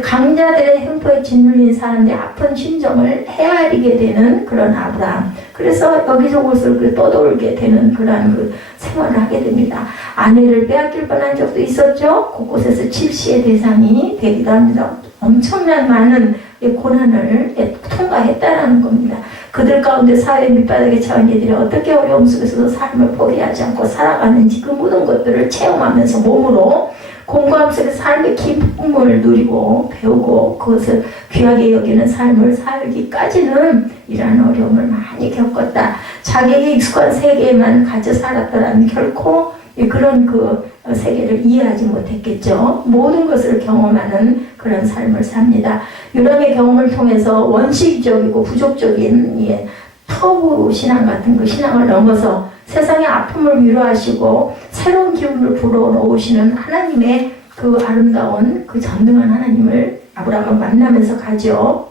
강자들의 횡포에 짓눌린 사람들의 아픈 심정을 헤아리게 되는 그런 아브라함. 그래서 여기저곳을 떠돌게 되는 그런 그 생활을 하게 됩니다. 아내를 빼앗길 뻔한 적도 있었죠. 곳곳에서 질시의 대상이 되기도 합니다. 엄청난 많은 고난을 통과했다라는 겁니다. 그들 가운데 사회 밑바닥에 처한 이들이 어떻게 어려움 속에서도 삶을 포기하지 않고 살아가는지 그 모든 것들을 체험하면서 몸으로 공고함 속에 삶의 기쁨을 누리고 배우고 그것을 귀하게 여기는 삶을 살기까지는 이러한 어려움을 많이 겪었다. 자기에게 익숙한 세계에만 갇혀 살았더라면 결코 그런 그 세계를 이해하지 못했겠죠. 모든 것을 경험하는 그런 삶을 삽니다. 유랑의 경험을 통해서 원시적이고 부족적인 터부 신앙 같은 그 신앙을 넘어서 세상의 아픔을 위로하시고 새로운 기운을 불어넣으시는 하나님의 그 아름다운 그 전능한 하나님을 아브라함은 만나면서 가죠.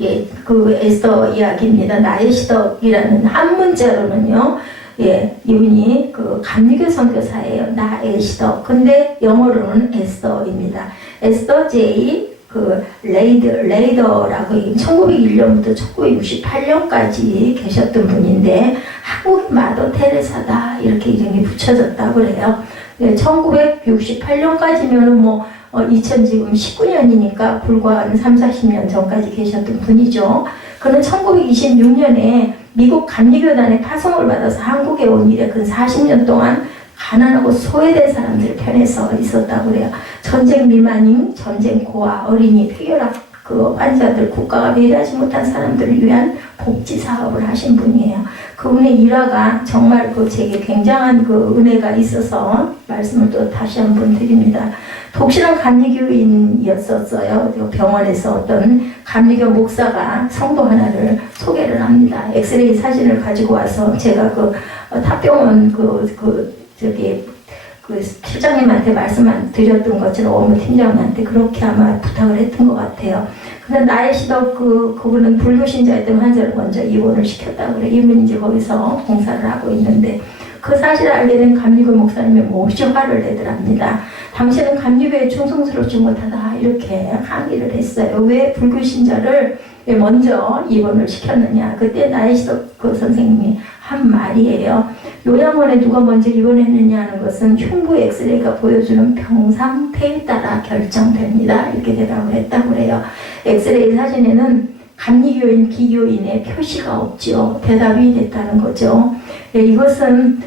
예, 그 에스더 이야기입니다. 나의 시덕이라는 한 문자로는요. 예, 이분이 그 감리교 선교사예요. 나의 시덕. 근데 영어로는 에스더입니다. 에스더 J 그 레이더라고 1901년부터 1968년까지 계셨던 분인데 한국의 마더 테레사다 이렇게 이름이 붙여졌다고 그래요. 1968년까지면은 뭐 2019년이니까 불과 한 30-40년 전까지 계셨던 분이죠. 그는 1926년에 미국 감리교단의 파송을 받아서 한국에 온 이래 근 40년 동안 가난하고 소외된 사람들 편에 서 있었다고 그래요. 전쟁 미만인, 전쟁 고아, 어린이, 폐결합 그 환자들, 국가가 배려하지 못한 사람들을 위한 복지 사업을 하신 분이에요. 그분의 일화가 정말 그 제게 굉장한 그 은혜가 있어서 말씀을 또 다시 한번 드립니다. 독실한 감리교인이었었어요. 병원에서 어떤 감리교 목사가 성도 하나를 소개를 합니다. 엑스레이 사진을 가지고 와서 제가 그 탑병원 저기 그 실장님한테 말씀 드렸던 것처럼 업무 팀장님한테 그렇게 아마 부탁을 했던 것 같아요. 근데 나의 시덕 그분은 불교신자였던 환자를 먼저 입원을 시켰다고 그래. 이분이 이제 거기서 봉사를 하고 있는데 그 사실을 알게 된 감리교 목사님이 몹시 화를 내더랍니다. 당신은 감리교에 충성스럽지 못하다 이렇게 항의를 했어요. 왜 불교신자를 먼저 입원을 시켰느냐. 그때 나의 시덕 그 선생님이 한 말이에요. 요양원에 누가 먼저 입원했느냐 하는 것은 흉부 엑스레이가 보여주는 병 상태에 따라 결정됩니다. 이렇게 대답을 했다고 해요. 엑스레이 사진에는 감리교인, 비교인의 표시가 없죠. 대답이 됐다는 거죠. 이것은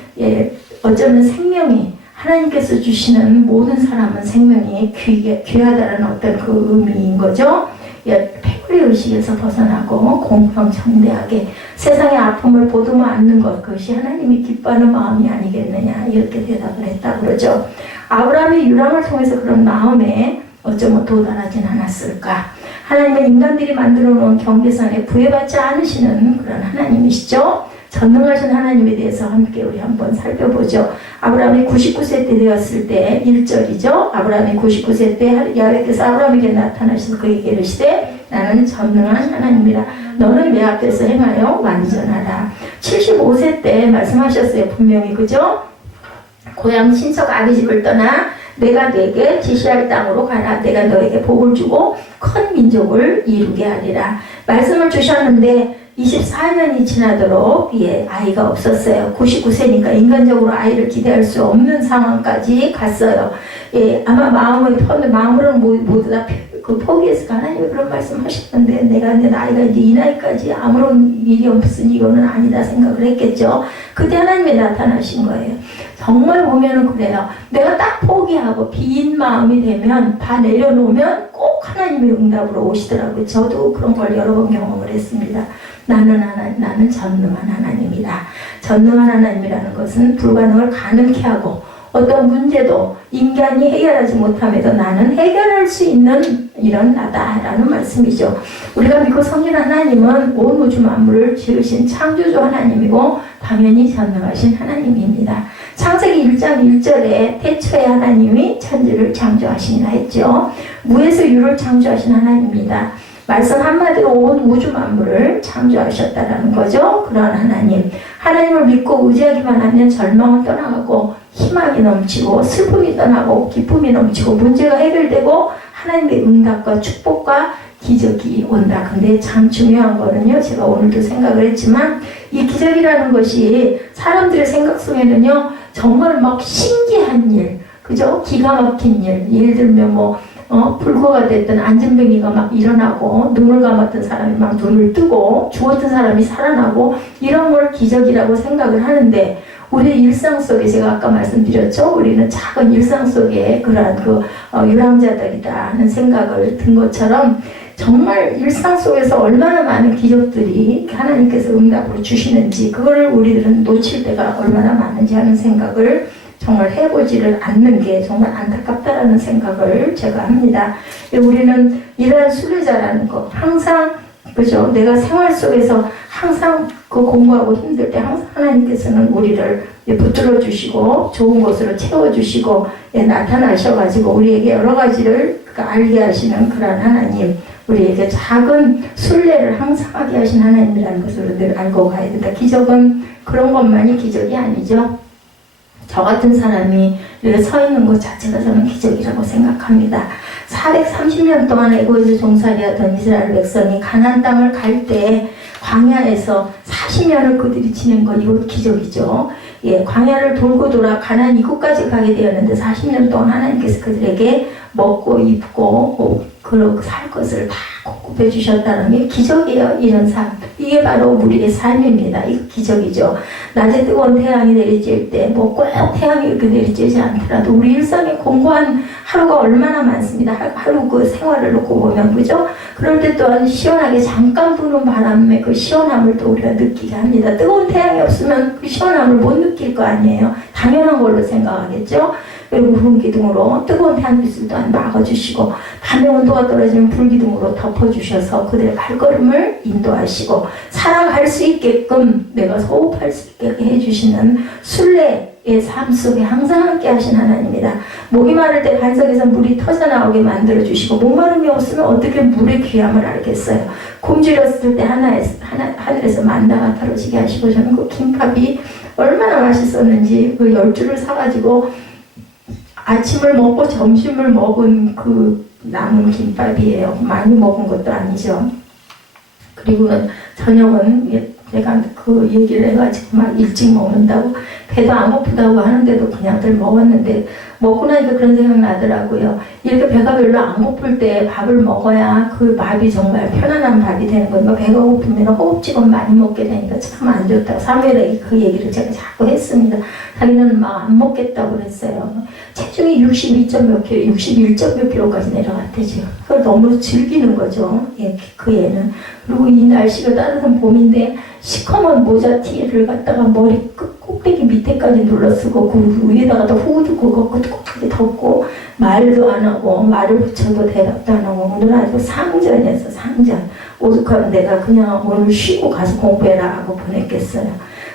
어쩌면 생명이 하나님께서 주시는 모든 사람은 생명이 귀하다는 어떤 그 의미인 거죠. 패거리 의식에서 벗어나고 공평정대하게 세상의 아픔을 보듬어 안는 것, 그것이 하나님이 기뻐하는 마음이 아니겠느냐 이렇게 대답을 했다 그러죠. 아브라함의 유랑을 통해서 그런 마음에 어쩌면 도달하진 않았을까. 하나님은 인간들이 만들어 놓은 경계선에 구애받지 않으시는 그런 하나님이시죠. 전능하신 하나님에 대해서 함께 우리 한번 살펴보죠. 아브라함이 99세 때 되었을 때 1절이죠. 아브라함이 99세 때 야훼께서 아브라함에게 나타나셔서 그에게 이르시되 나는 전능한 하나님이라. 너는 내 앞에서 행하여 완전하라. 75세 때 말씀하셨어요. 분명히. 그죠? 고향 친척 아기 집을 떠나 내가 네게 지시할 땅으로 가라. 내가 너에게 복을 주고 큰 민족을 이루게 하리라. 말씀을 주셨는데 24년이 지나도록 아이가 없었어요. 99세니까 인간적으로 아이를 기대할 수 없는 상황까지 갔어요. 아마 마음으로는 모두 다 포기해서 하나님이 그런 말씀 하셨는데 내가 내 나이가 이제 이 나이까지 아무런 일이 없으니 이거는 아니다 생각을 했겠죠. 그때 하나님이 나타나신 거예요. 정말 보면은 그래요. 내가 딱 포기하고 빈 마음이 되면 다 내려놓으면 꼭 하나님의 응답으로 오시더라고요. 저도 그런 걸 여러 번 경험을 했습니다. 나는 전능한 하나님이다. 전능한 하나님이라는 것은 불가능을 가능케 하고 어떤 문제도 인간이 해결하지 못함에도 나는 해결할 수 있는 이런 나다라는 말씀이죠. 우리가 믿고 섬기는 하나님은 온 우주 만물을 지으신 창조주 하나님이고 당연히 전능하신 하나님입니다. 창세기 1장 1절에 태초에 하나님이 천지를 창조하시니라 했죠. 무에서 유를 창조하신 하나님입니다. 말씀 한마디로 온 우주 만물을 창조하셨다라는 거죠. 그런 하나님을 믿고 의지하기만 하면 절망은 떠나가고 희망이 넘치고 슬픔이 떠나고 기쁨이 넘치고 문제가 해결되고 하나님의 응답과 축복과 기적이 온다. 근데 참 중요한 거는요, 제가 오늘도 생각을 했지만 이 기적이라는 것이 사람들의 생각 속에는요 정말 막 신기한 일, 그죠? 기가 막힌 일, 예를 들면 불구가 됐던 안진뱅이가 막 일어나고 눈을 감았던 사람이 막 눈을 뜨고 죽었던 사람이 살아나고 이런 걸 기적이라고 생각을 하는데 우리의 일상 속에 제가 아까 말씀드렸죠. 우리는 작은 일상 속에 그러한 유랑자들이다 하는 생각을 든 것처럼 정말 일상 속에서 얼마나 많은 기적들이 하나님께서 응답으로 주시는지 그거를 우리들은 놓칠 때가 얼마나 많은지 하는 생각을 정말 해보지를 않는 게 정말 안타깝다라는 생각을 제가 합니다. 우리는 이러한 순례자라는 거 항상 그죠? 내가 생활 속에서 항상 공부하고 힘들 때 항상 하나님께서는 우리를 붙들어 주시고 좋은 곳으로 채워 주시고 나타나셔가지고 우리에게 여러 가지를 알게 하시는 그런 하나님, 우리에게 작은 순례를 항상 하게 하신 하나님이라는 것을 늘 알고 가야 된다. 기적은 그런 것만이 기적이 아니죠. 저 같은 사람이 이렇게 서 있는 것 자체가 저는 기적이라고 생각합니다. 430년 동안 애고에서 종살이하던 이스라엘 백성이 가나안 땅을 갈 때 광야에서 40년을 그들이 지낸 건 이것도 기적이죠. 광야를 돌고 돌아 가나안 이곳까지 가게 되었는데 40년 동안 하나님께서 그들에게 먹고 입고 살 것을 다 공급해 주셨다는 게 기적이에요. 이런 삶. 이게 바로 우리의 삶입니다. 이거 기적이죠. 낮에 뜨거운 태양이 내리쬐을 때 꼭 태양이 이렇게 내리쬐지 않더라도 우리 일상에 공고한 하루가 얼마나 많습니다. 하루 그 생활을 놓고 보면 그죠? 그럴 때 또한 시원하게 잠깐 부는 바람에 그 시원함을 또 우리가 느끼게 합니다. 뜨거운 태양이 없으면 그 시원함을 못 느낄 거 아니에요. 당연한 걸로 생각하겠죠? 그리고 구름기둥으로 뜨거운 태양빛을 또한 막아주시고 밤에 온도가 떨어지면 불기둥으로 덮어주셔서 그들의 발걸음을 인도하시고 살아갈 수 있게끔 내가 호흡할 수 있게 해주시는 순례의 삶 속에 항상 함께 하신 하나님이다. 목이 마를 때 반석에서 물이 터져나오게 만들어주시고 목마름이 없으면 어떻게 물의 귀함을 알겠어요. 굶주렸을 때 하늘에서 만나가 떨어지게 하시고 저는 그 김밥이 얼마나 맛있었는지 그 10줄을 사가지고 아침을 먹고 점심을 먹은 그 남은 김밥이에요. 많이 먹은 것도 아니죠. 그리고는 저녁은 내가 그 얘기를 해가지고 막 일찍 먹는다고 배도 안 고프다고 하는데도 그냥들 먹었는데 먹고 나니까 그런 생각 나더라고요. 이렇게 배가 별로 안 고플 때 밥을 먹어야 그 밥이 정말 편안한 밥이 되는 거예요. 배가 고프면 허겁지겁 많이 먹게 되니까 참 안 좋다고 사무엘에게 그 얘기를 제가 자꾸 했습니다. 자기는 막 안 먹겠다고 그랬어요. 체중이 62점 몇 킬로, 61점 몇 킬로까지 내려갔대죠. 그걸 너무 즐기는 거죠. 그 애는. 그리고 이 날씨가 따뜻한 봄인데 시커먼 모자티를 갖다가 머리 꼭대기 밑에까지 눌러쓰고 그 위에다가 또 후드 그거 꼭 덮고 말도 안 하고 말을 붙여도 대답도 안 하고 오늘 아주 상전이었어. 상전. 오죽하면 내가 그냥 오늘 쉬고 가서 공부해라 하고 보냈겠어요.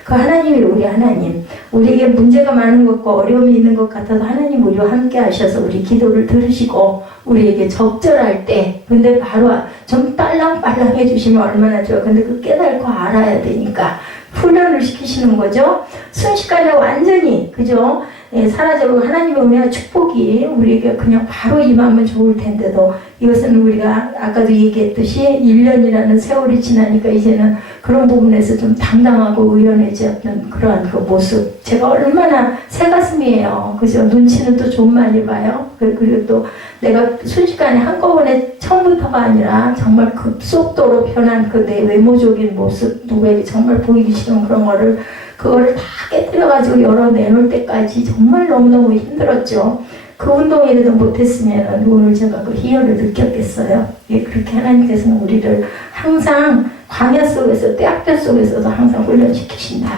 그 하나님이 우리 하나님, 우리에게 문제가 많은 것과 어려움이 있는 것 같아서 하나님 우리와 함께 하셔서 우리 기도를 들으시고 우리에게 적절할 때, 근데 바로 좀 빨랑빨랑 해주시면 얼마나 좋아. 근데 그 깨닫고 알아야 되니까 훈련을 시키시는 거죠. 순식간에 완전히, 그죠? 예, 사라져고 하나님의 은혜와 축복이 우리에게 그냥 바로 임하면 좋을 텐데도, 이것은 우리가 아까도 얘기했듯이 1년이라는 세월이 지나니까 이제는 그런 부분에서 좀 당당하고 의연해졌던 그러한 그 모습, 제가 얼마나 새가슴이에요. 그죠? 눈치는 또 좀 많이 봐요. 그리고 또 내가 순식간에 한꺼번에 처음부터가 아니라 정말 급속도로 변한 그 내 외모적인 모습, 누구에게 정말 보이기 싫은 그런 거를, 그거를 다 깨뜨려가지고 열어내놓을 때까지 정말 너무너무 힘들었죠. 그 운동이라도 못했으면 오늘 제가 그 희열을 느꼈겠어요. 예, 그렇게 하나님께서는 우리를 항상 광야 속에서, 떼약볕 속에서도 항상 훈련시키신다.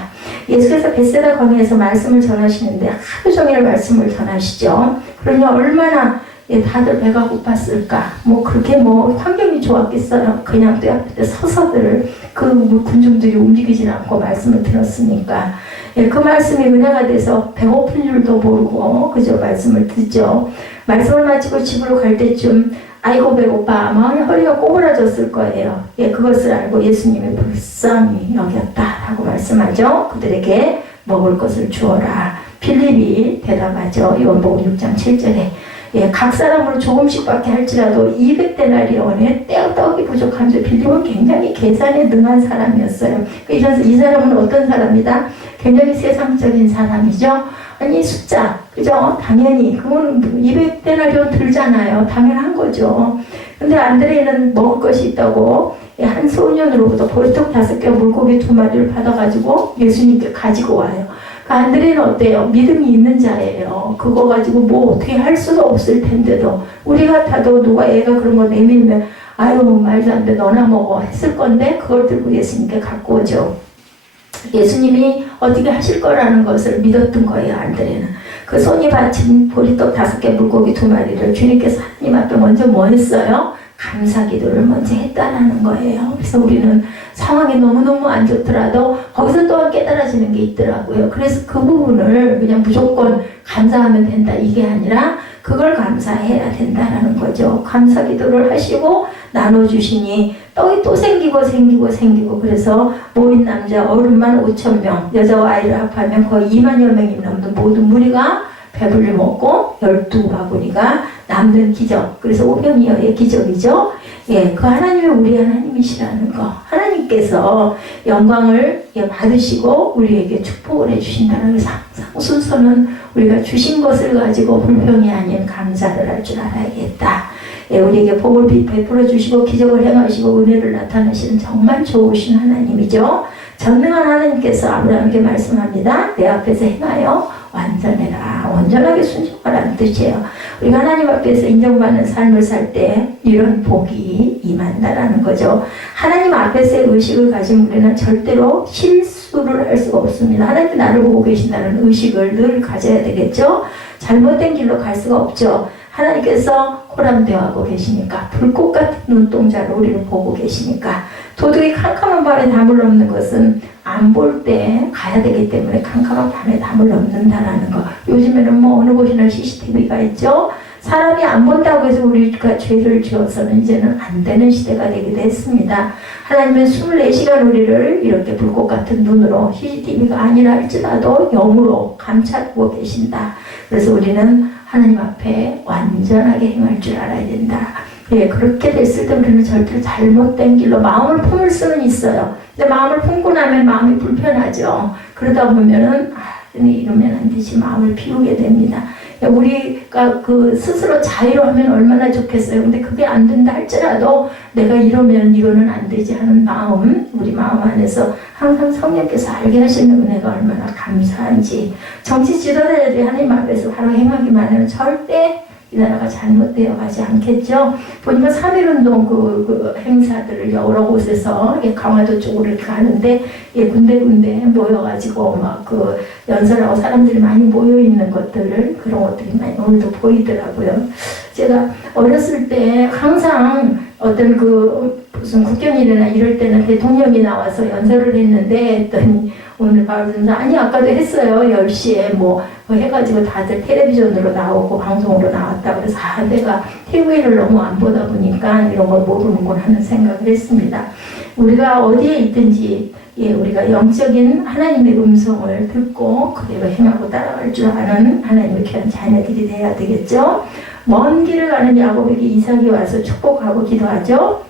예수께서 벳세다 광야에서 말씀을 전하시는데 하루 종일 말씀을 전하시죠. 그러니 얼마나 다들 배가 고팠을까. 뭐 그렇게 뭐 환경이 좋았겠어요. 그냥 떼약볕에 서서들 그 군중들이 움직이지 않고 말씀을 들었으니까. 예, 그 말씀이 은혜가 돼서 배고픈 줄도 모르고, 그죠? 말씀을 듣죠. 말씀을 마치고 집으로 갈 때쯤 아이고 배고파, 아마 허리가 꼬부라졌을 거예요. 예, 그것을 알고 예수님이 불쌍히 여겼다라고 말씀하죠. 그들에게 먹을 것을 주어라. 빌립이 대답하죠. 요한복음 6장 7절에 예, 각 사람으로 조금씩밖에 할지라도 200데나리온에 떡이 부족한데, 빌립은 굉장히 계산에 능한 사람이었어요. 이래서 이 사람은 어떤 사람이다? 굉장히 세상적인 사람이죠. 아니 숫자, 그죠? 당연히 그건 200데나리온 들잖아요. 당연한 거죠. 근데 안드레는 먹을 것이 있다고 한 소년으로부터 보리떡 5개, 물고기 2마리를 받아가지고 예수님께 가지고 와요. 안드레는 어때요? 믿음이 있는 자예요. 그거 가지고 뭐 어떻게 할 수도 없을 텐데도, 우리 같아도 누가 애가 그런 거 내밀면 아유 말도 안 돼, 너나 먹어 했을 건데 그걸 들고 예수님께 갖고 오죠. 예수님이 어떻게 하실 거라는 것을 믿었던 거예요. 안드레는 그 손이 받친 보리떡 5개, 물고기 2마리를 주님께서 하나님 앞에 먼저 뭐 했어요? 감사 기도를 먼저 했다라는 거예요. 그래서 우리는 상황이 너무너무 안 좋더라도 거기서 또한 깨달아지는 게 있더라고요. 그래서 그 부분을 그냥 무조건 감사하면 된다 이게 아니라 그걸 감사해야 된다라는 거죠. 감사 기도를 하시고 나눠주시니 떡이 또 생기고 그래서 모인 남자 어른만 5,000명, 여자와 아이를 합하면 거의 2만여 명이 넘는 모든 무리가 배불리 먹고 12바구니가 남는 기적. 그래서 오병이어의 기적이죠. 예, 그 하나님이 우리 하나님이시라는 거. 하나님께서 영광을 받으시고 우리에게 축복을 해주신다는 것을 항상 순서는 우리가 주신 것을 가지고 불평이 아닌 감사를 할 줄 알아야겠다. 예, 우리에게 복을 베풀어 주시고 기적을 행하시고 은혜를 나타내시는 정말 좋으신 하나님이죠. 전능한 하나님께서 아브라함에게 말씀합니다. 내 앞에서 행하여 완전해라. 온전하게 순종하라는 뜻이에요. 우리가 하나님 앞에서 인정받는 삶을 살 때 이런 복이 임한다라는 거죠. 하나님 앞에서의 의식을 가진 우리는 절대로 실수를 할 수가 없습니다. 하나님이 나를 보고 계신다는 의식을 늘 가져야 되겠죠. 잘못된 길로 갈 수가 없죠. 하나님께서 호람대하고 계시니까, 불꽃 같은 눈동자로 우리를 보고 계시니까, 도둑이 캄캄한 밤에 담을 넘는 것은 안 볼 때 가야 되기 때문에 캄캄한 밤에 담을 넘는다라는 거. 요즘에는 뭐 어느 곳이나 CCTV가 있죠. 사람이 안 본다고 해서 우리가 죄를 지어서는 이제는 안 되는 시대가 되기도 했습니다. 하나님은 24시간 우리를 이렇게 불꽃 같은 눈으로, CCTV가 아니라 할지라도 영으로 감찰하고 계신다. 그래서 우리는 하나님 앞에 완전하게 행할 줄 알아야 된다. 예, 그렇게 됐을 때 우리는 절대로 잘못된 길로 마음을 품을 수는 있어요. 근데 마음을 품고 나면 마음이 불편하죠. 그러다 보면은 이러면 안 되지, 마음을 비우게 됩니다. 우리가 그 스스로 자유로하면 얼마나 좋겠어요. 근데 그게 안 된다 할지라도 내가 이러면 이거는 안 되지 하는 마음, 우리 마음 안에서 항상 성령께서 알게 하시는 은혜가 얼마나 감사한지. 정치 지도자들이 하나님 앞에서 바로 행하기만 하면 절대 이 나라가 잘못되어 가지 않겠죠. 보니까 3.1운동 그 행사들을 여러 곳에서 강화도 쪽으로 이렇게 하는데 군데군데 모여가지고 막 그 연설하고 사람들이 많이 모여있는 것들을, 그런 것들이 많이 오늘도 보이더라고요. 제가 어렸을 때 항상 어떤 무슨 국경일이나 이럴 때는 대통령이 나와서 연설을 했는데 했더니 오늘 바로 전사 아니 아까도 했어요. 10시에 뭐 해가지고 다들 텔레비전으로 나오고 방송으로 나왔다. 그래서 내가 TV를 너무 안 보다 보니까 이런 걸 모르는군 하는 생각을 했습니다. 우리가 어디에 있든지 우리가 영적인 하나님의 음성을 듣고 그대로 행하고 따라갈 줄 아는 하나님의 귀한 자녀들이 돼야 되겠죠. 먼 길을 가는 야곱에게 이삭이 와서 축복하고 기도하죠.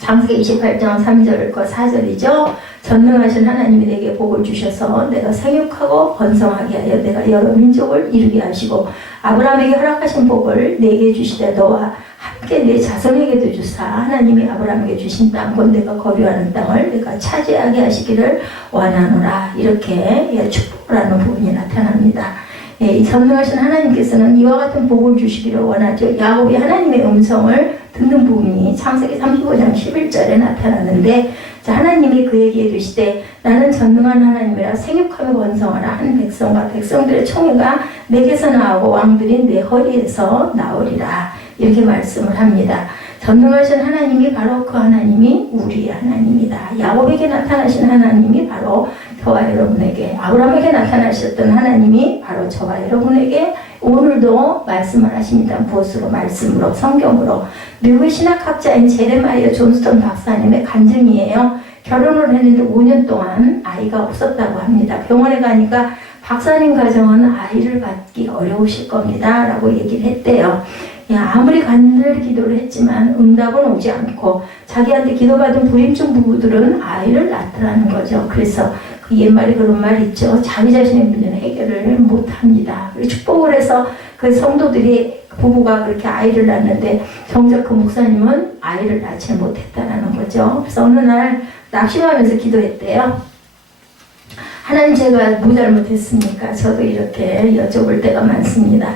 창세기 28장 3절과 4절이죠. 전능하신 하나님이 내게 복을 주셔서 내가 생육하고 번성하게 하여 내가 여러 민족을 이루게 하시고 아브라함에게 허락하신 복을 내게 주시되 너와 함께 내 자손에게도 주사 하나님이 아브라함에게 주신 땅 곧 내가 거류하는 땅을 내가 차지하게 하시기를 원하노라. 이렇게 축복을 하는 부분이 나타납니다. 이 전능하신 하나님께서는 이와 같은 복을 주시기를 원하죠. 야곱이 하나님의 음성을 듣는 부분이 창세기 35장 11절에 나타나는데 하나님이 그에게 이르시되 나는 전능한 하나님이라 생육하며 번성하라. 한 백성과 백성들의 총회가 내게서 나오고 왕들이 내 허리에서 나오리라. 이렇게 말씀을 합니다. 전능하신 하나님이 바로 그 하나님이 우리의 하나님이다. 야곱에게 나타나신 하나님이 바로 저와 여러분에게, 아브라함에게 나타나셨던 하나님이 바로 저와 여러분에게 오늘도 말씀을 하십니다. 무엇으로? 말씀으로, 성경으로. 미국의 신학학자인 제레마이어 존스턴 박사님의 간증이에요. 결혼을 했는데 5년 동안 아이가 없었다고 합니다. 병원에 가니까 박사님 가정은 아이를 갖기 어려우실 겁니다 라고 얘기를 했대요. 아무리 간절히 기도를 했지만 응답은 오지 않고 자기한테 기도받은 불임증 부부들은 아이를 낳더라는 거죠. 그래서 그 옛말에 그런 말 있죠. 자기 자신의 문제는 해결을 못합니다. 축복을 해서 그 성도들이 부부가 그렇게 아이를 낳는데 정작 그 목사님은 아이를 낳지 못했다는 거죠. 그래서 어느 날 낙심하면서 기도했대요. 하나님 제가 뭐 잘못했습니까? 저도 이렇게 여쭤볼 때가 많습니다.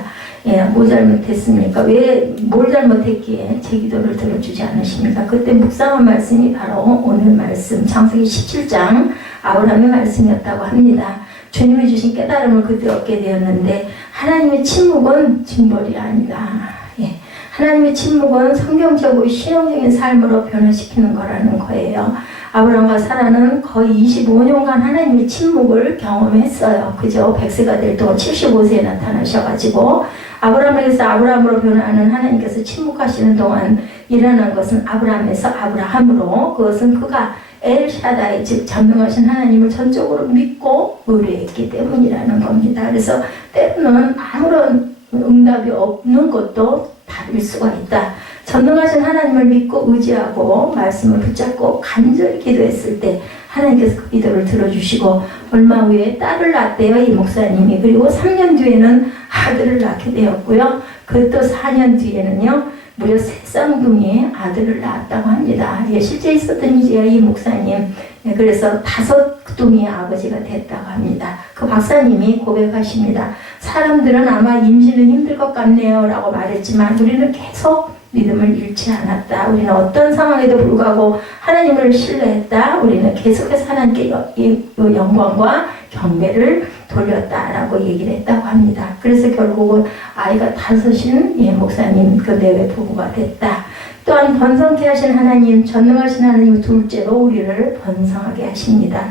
뭐 잘못했습니까? 뭘 잘못했기에 제 기도를 들어주지 않으십니까? 그때 묵상한 말씀이 바로 오늘 말씀 창세기 17장 아브라함의 말씀이었다고 합니다. 주님이 주신 깨달음을 그때 얻게 되었는데 하나님의 침묵은 징벌이 아니다. 하나님의 침묵은 성경적으로 신앙적인 삶으로 변화시키는 거라는 거예요. 아브라함과 사라는 거의 25년간 하나님의 침묵을 경험했어요. 그죠? 100세가 될 동안 75세에 나타나셔가지고 아브라함에게서 아브라함으로 변화하는 하나님께서 침묵하시는 동안 일어난 것은 아브라함에서 아브라함으로, 그것은 그가 엘샤다이 즉 전능하신 하나님을 전적으로 믿고 의뢰했기 때문이라는 겁니다. 그래서 때로는 아무런 응답이 없는 것도 다를 수가 있다. 전능하신 하나님을 믿고 의지하고 말씀을 붙잡고 간절히 기도했을 때 하나님께서 그 기도를 들어주시고 얼마 후에 딸을 낳았대요. 이 목사님이. 그리고 3년 뒤에는 아들을 낳게 되었고요. 그 또 4년 뒤에는요. 무려 3쌍둥이의 아들을 낳았다고 합니다. 실제 있었던 일이에요. 이 목사님. 그래서 5둥이의 아버지가 됐다고 합니다. 그 박사님이 고백하십니다. 사람들은 아마 임신은 힘들 것 같네요 라고 말했지만 우리는 계속 믿음을 잃지 않았다. 우리는 어떤 상황에도 불구하고 하나님을 신뢰했다. 우리는 계속해서 하나님께 영광과 경배를 돌렸다라고 얘기를 했다고 합니다. 그래서 결국은 아이가 5인 목사님 그 내외 부부가 됐다. 또한 번성케 하신 하나님, 전능하신 하나님 둘째로 우리를 번성하게 하십니다.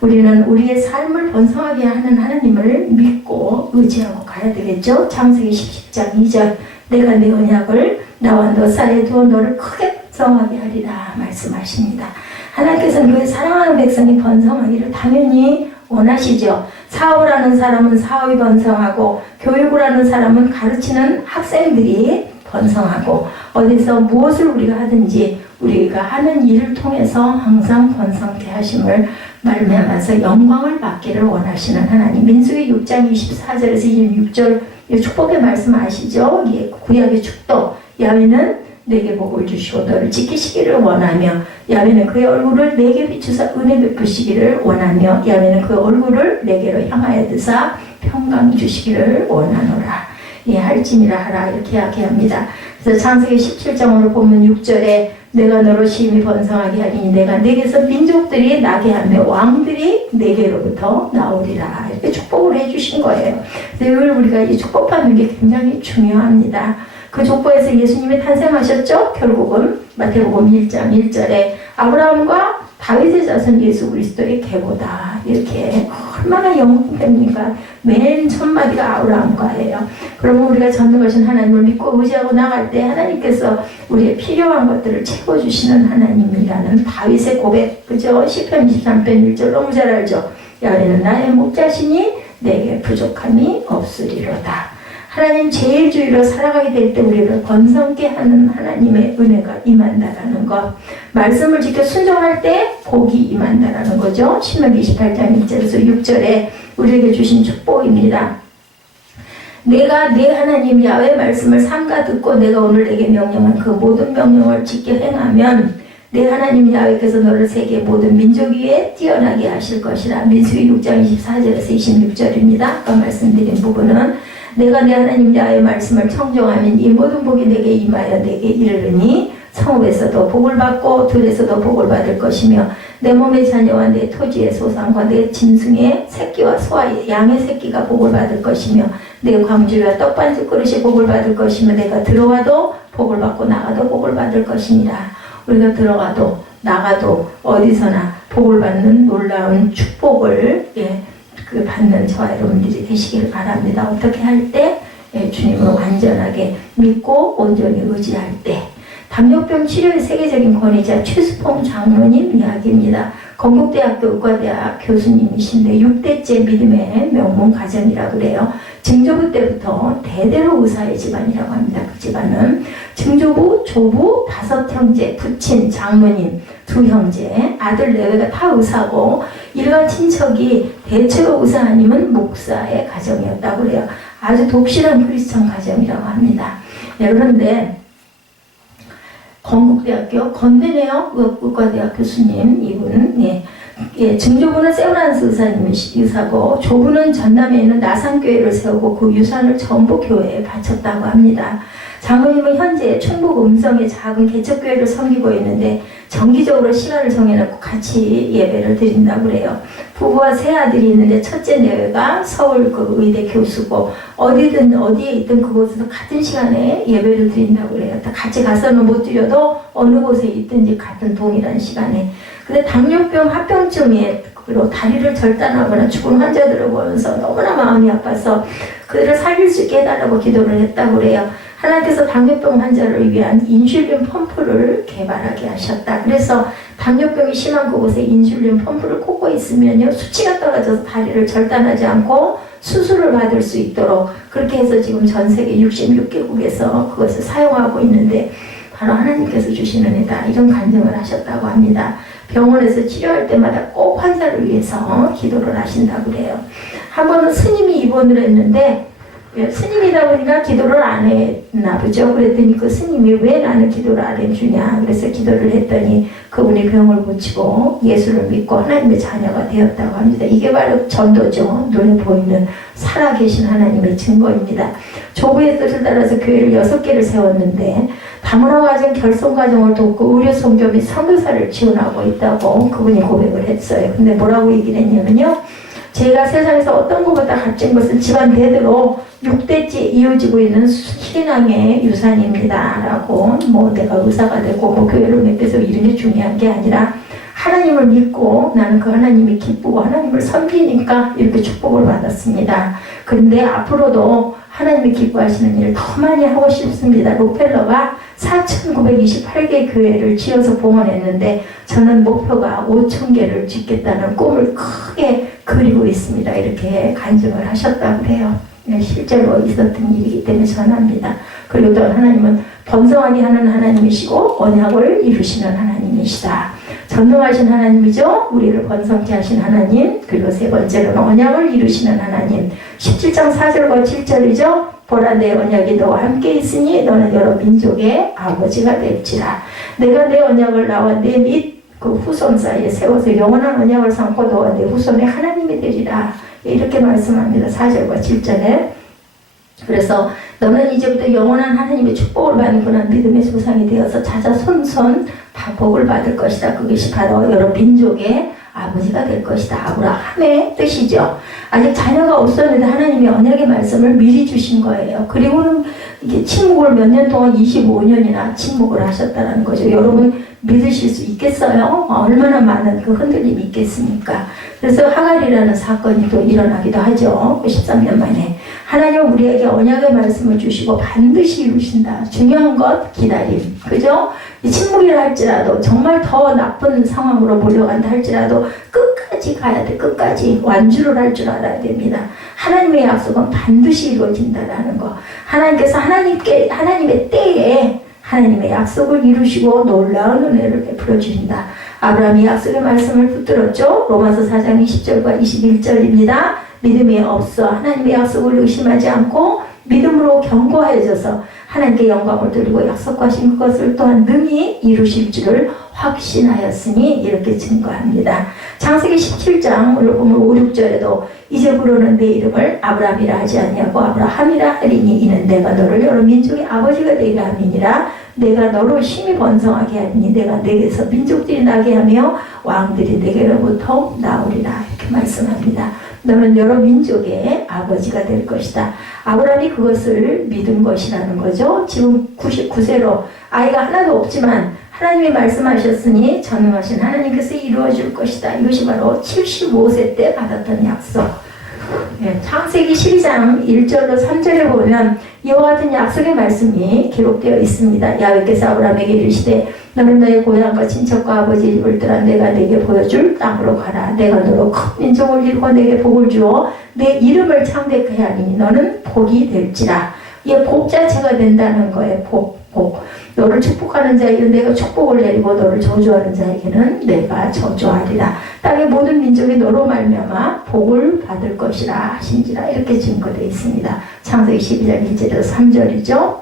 우리는 우리의 삶을 번성하게 하는 하나님을 믿고 의지하고 가야 되겠죠. 창세기 17장 2절 내가 내 언약을 나와 너 사이에 두어 너를 크게 번성하게 하리라 말씀하십니다. 하나님께서는 그의 사랑하는 백성이 번성하기를 당연히 원하시죠. 사업을 하는 사람은 사업이 번성하고 교육을 하는 사람은 가르치는 학생들이 번성하고 어디서 무엇을 우리가 하든지 우리가 하는 일을 통해서 항상 번성케 하심을 말미암아서 영광을 받기를 원하시는 하나님. 민수기 6장 24절에서 26절 축복의 말씀 아시죠? 구약의 축도. 야훼는 내게 복을 주시고 너를 지키시기를 원하며 야훼는 그의 얼굴을 내게 비추사 은혜 베푸시기를 원하며 야훼는 그 얼굴을 내게로 향하여 드사 평강 주시기를 원하노라. 할지니라 하라 이렇게 이야기합니다. 그래서 창세기 17장으로 보면 6절에 내가 너로 심히 번성하게 하리니 내가 내게서 민족들이 나게 하며 왕들이 내게로부터 나오리라 이렇게 축복을 해주신 거예요. 늘 우리가 이 축복받는 게 굉장히 중요합니다. 그 족보에서 예수님이 탄생하셨죠. 결국은 마태복음 1장 1절에 아브라함과 다윗의 자손 예수 그리스도의 계보다. 이렇게 얼마나 영웅됩니까? 맨 첫 마디가 아브라함과예요. 그러면 우리가 전능하신 하나님을 믿고 의지하고 나갈 때 하나님께서 우리의 필요한 것들을 채워주시는 하나님이라는 다윗의 고백, 그죠? 시편 23편 1절 너무 잘 알죠? 여호와는 나의 목자시니 내게 부족함이 없으리로다. 하나님 제일주의로 살아가게 될 때 우리를 번성케 하는 하나님의 은혜가 임한다라는 것. 말씀을 지켜 순종할 때 복이 임한다라는 거죠. 신명기 28장 1절에서 6절에 우리에게 주신 축복입니다. 내가 내 하나님 야훼 말씀을 삼가 듣고 내가 오늘 내게 명령한 그 모든 명령을 지켜 행하면 내 하나님 야훼께서 너를 세계 모든 민족 위에 뛰어나게 하실 것이라. 민수기 6장 24절에서 26절입니다. 아까 말씀드린 부분은 내가 내 하나님 야훼의 말씀을 청정하면 이 모든 복이 내게 임하여 내게 이르르니 성읍에서도 복을 받고 들에서도 복을 받을 것이며 내 몸의 자녀와 내 토지의 소산과 내 짐승의 새끼와 소와 양의 새끼가 복을 받을 것이며 내 광주와 떡반죽 그릇이 복을 받을 것이며 내가 들어와도 복을 받고 나가도 복을 받을 것이니라. 우리가 들어가도 나가도 어디서나 복을 받는 놀라운 축복을 받는 저와 여러분들이 되시기를 바랍니다. 어떻게 할 때? 주님을 완전하게 믿고 온전히 의지할 때. 당뇨병 치료의 세계적인 권위자 최수봉 장로님 이야기입니다. 건국대학교 의과대학 교수님이신데 6대째 믿음의 명문 가정이라고 그래요. 증조부 때부터 대대로 의사의 집안이라고 합니다. 그 집안은 증조부, 조부, 5형제, 부친, 장로님, 2형제, 아들 내외가 다 의사고 일가 친척이 대체로 의사 아니면 목사의 가정이었다고 그래요. 아주 독실한 크리스천 가정이라고 합니다. 그런데 건국대학교 건대네요. 의과대학 교수님 이분 증조부는 세브란스 의사고 조부는 전남에 있는 나산교회를 세우고 그 유산을 전부 교회에 바쳤다고 합니다. 장로님은 현재 충북 음성의 작은 개척교회를 섬기고 있는데 정기적으로 시간을 정해놓고 같이 예배를 드린다고 그래요. 부부와 세 아들이 있는데 첫째 내외가 서울 그 의대 교수고 어디에 있든 그곳에서 같은 시간에 예배를 드린다고 그래요. 같이 가서는 못 드려도 어느 곳에 있든지 같은 동일한 시간에. 근데 당뇨병 합병증으로 다리를 절단하거나 죽은 환자들을 보면서 너무나 마음이 아파서 그들을 살릴 수 있게 해달라고 기도를 했다고 그래요. 하나님께서 당뇨병 환자를 위한 인슐린 펌프를 개발하게 하셨다. 그래서 당뇨병이 심한 그곳에 인슐린 펌프를 꽂고 있으면요 수치가 떨어져서 다리를 절단하지 않고 수술을 받을 수 있도록 그렇게 해서 지금 전 세계 66개국에서 그것을 사용하고 있는데 바로 하나님께서 주시는 은혜다. 이런 간증을 하셨다고 합니다. 병원에서 치료할 때마다 꼭 환자를 위해서 기도를 하신다고 그래요. 한 번은 스님이 입원을 했는데 스님이다 보니까 기도를 안 했나 보죠. 그랬더니 그 스님이 왜 나는 기도를 안 해주냐. 그래서 기도를 했더니 그분이 병을 고치고 예수를 믿고 하나님의 자녀가 되었다고 합니다. 이게 바로 전도죠. 눈에 보이는 살아계신 하나님의 증거입니다. 조부의 뜻을 따라서 교회를 6개를 세웠는데 다문화 과정, 결손 과정을 돕고 의료 선교 및 선교사를 지원하고 있다고 그분이 고백을 했어요. 근데 뭐라고 얘기를 했냐면요. 제가 세상에서 어떤 것보다 값진 것은 집안 대대로 6대째 이어지고 있는 신앙의 유산입니다. 라고 내가 의사가 되고 교회를 맺어서 이런 게 중요한 게 아니라 하나님을 믿고 나는 그 하나님이 기쁘고 하나님을 섬기니까 이렇게 축복을 받았습니다. 그런데 앞으로도 하나님이 기뻐하시는 일을 더 많이 하고 싶습니다. 록펠러가 4,928개 교회를 지어서 봉헌했는데 저는 목표가 5,000개를 짓겠다는 꿈을 크게 그리고 있습니다. 이렇게 간증을 하셨다고 해요. 실제로 있었던 일이기 때문에 전합니다. 그리고 또 하나님은 번성하게 하는 하나님이시고 언약을 이루시는 하나님이시다. 전능하신 하나님이죠. 우리를 번성케 하신 하나님. 그리고 세 번째로는 언약을 이루시는 하나님. 17장 4절과 7절이죠. 보라 내 언약이 너와 함께 있으니 너는 여러 민족의 아버지가 될지라. 내가 내 언약을 나와 내 및 그 후손 사이에 세워서 영원한 언약을 삼고 너와 내 후손의 하나님이 되리라. 이렇게 말씀합니다. 4절과 7절에. 그래서 너는 이제부터 영원한 하나님의 축복을 받는구나. 믿음의 조상이 되어서 자자손손 다 복을 받을 것이다. 그것이 바로 여러 민족의 아버지가 될 것이다. 아브라함의 뜻이죠. 아직 자녀가 없었는데 하나님이 언약의 말씀을 미리 주신 거예요. 그리고는 이게 침묵을 몇 년 동안 25년이나 침묵을 하셨다는 거죠. 여러분 믿으실 수 있겠어요? 얼마나 많은 그 흔들림이 있겠습니까? 그래서 하갈이라는 사건이 또 일어나기도 하죠. 13년 만에. 하나님은 우리에게 언약의 말씀을 주시고 반드시 이루신다. 중요한 것 기다림. 그죠? 침묵이라 할지라도 정말 더 나쁜 상황으로 몰려간다 할지라도 끝까지 가야 돼. 끝까지 완주를 할 줄 알아야 됩니다. 하나님의 약속은 반드시 이루어진다라는 거. 하나님께서 하나님의 때에 하나님의 약속을 이루시고 놀라운 은혜를 베풀어 주신다. 아브라함이 약속의 말씀을 붙들었죠. 로마서 4장 20절과 21절입니다. 믿음이 없어 하나님의 약속을 의심하지 않고 믿음으로 견고해져서 하나님께 영광을 돌리고 약속하신 그것을 또한 능히 이루실 줄을 확신하였으니 이렇게 증거합니다. 창세기 17장 오늘 보면 5, 6절에도 이제부로는 내 이름을 아브라함이라 하지 아니하고 아브라함이라 하리니 이는 내가 너를 여러 민족의 아버지가 되게 함이니라. 내가 너로 힘이 번성하게 하니 내가 내게서 민족들이 나게 하며 왕들이 내게로부터 나오리라. 이렇게 말씀합니다. 너는 여러 민족의 아버지가 될 것이다. 아브라함이 그것을 믿은 것이라는 거죠. 지금 99세로 아이가 하나도 없지만 하나님이 말씀하셨으니 전능하신 하나님께서 이루어줄 것이다. 이것이 바로 75세 때 받았던 약속. 창세기 12장 1절로 3절에 보면 이와 같은 약속의 말씀이 기록되어 있습니다. 야훼께서 아브라함에게 이르시되 너는 너의 고향과 친척과 아버지 집을 떠나 내가 내게 보여줄 땅으로 가라. 내가 너로 큰 민족을 이루고 내게 복을 주어 내 이름을 창대케 하니 너는 복이 될지라. 이게 복 자체가 된다는 거예요. 복. 너를 축복하는 자에게는 내가 축복을 내리고 너를 저주하는 자에게는 내가 저주하리라. 땅의 모든 민족이 너로 말미암아 복을 받을 것이라 하신지라. 이렇게 증거되어 있습니다. 창세기 12장 1절에서 3절이죠.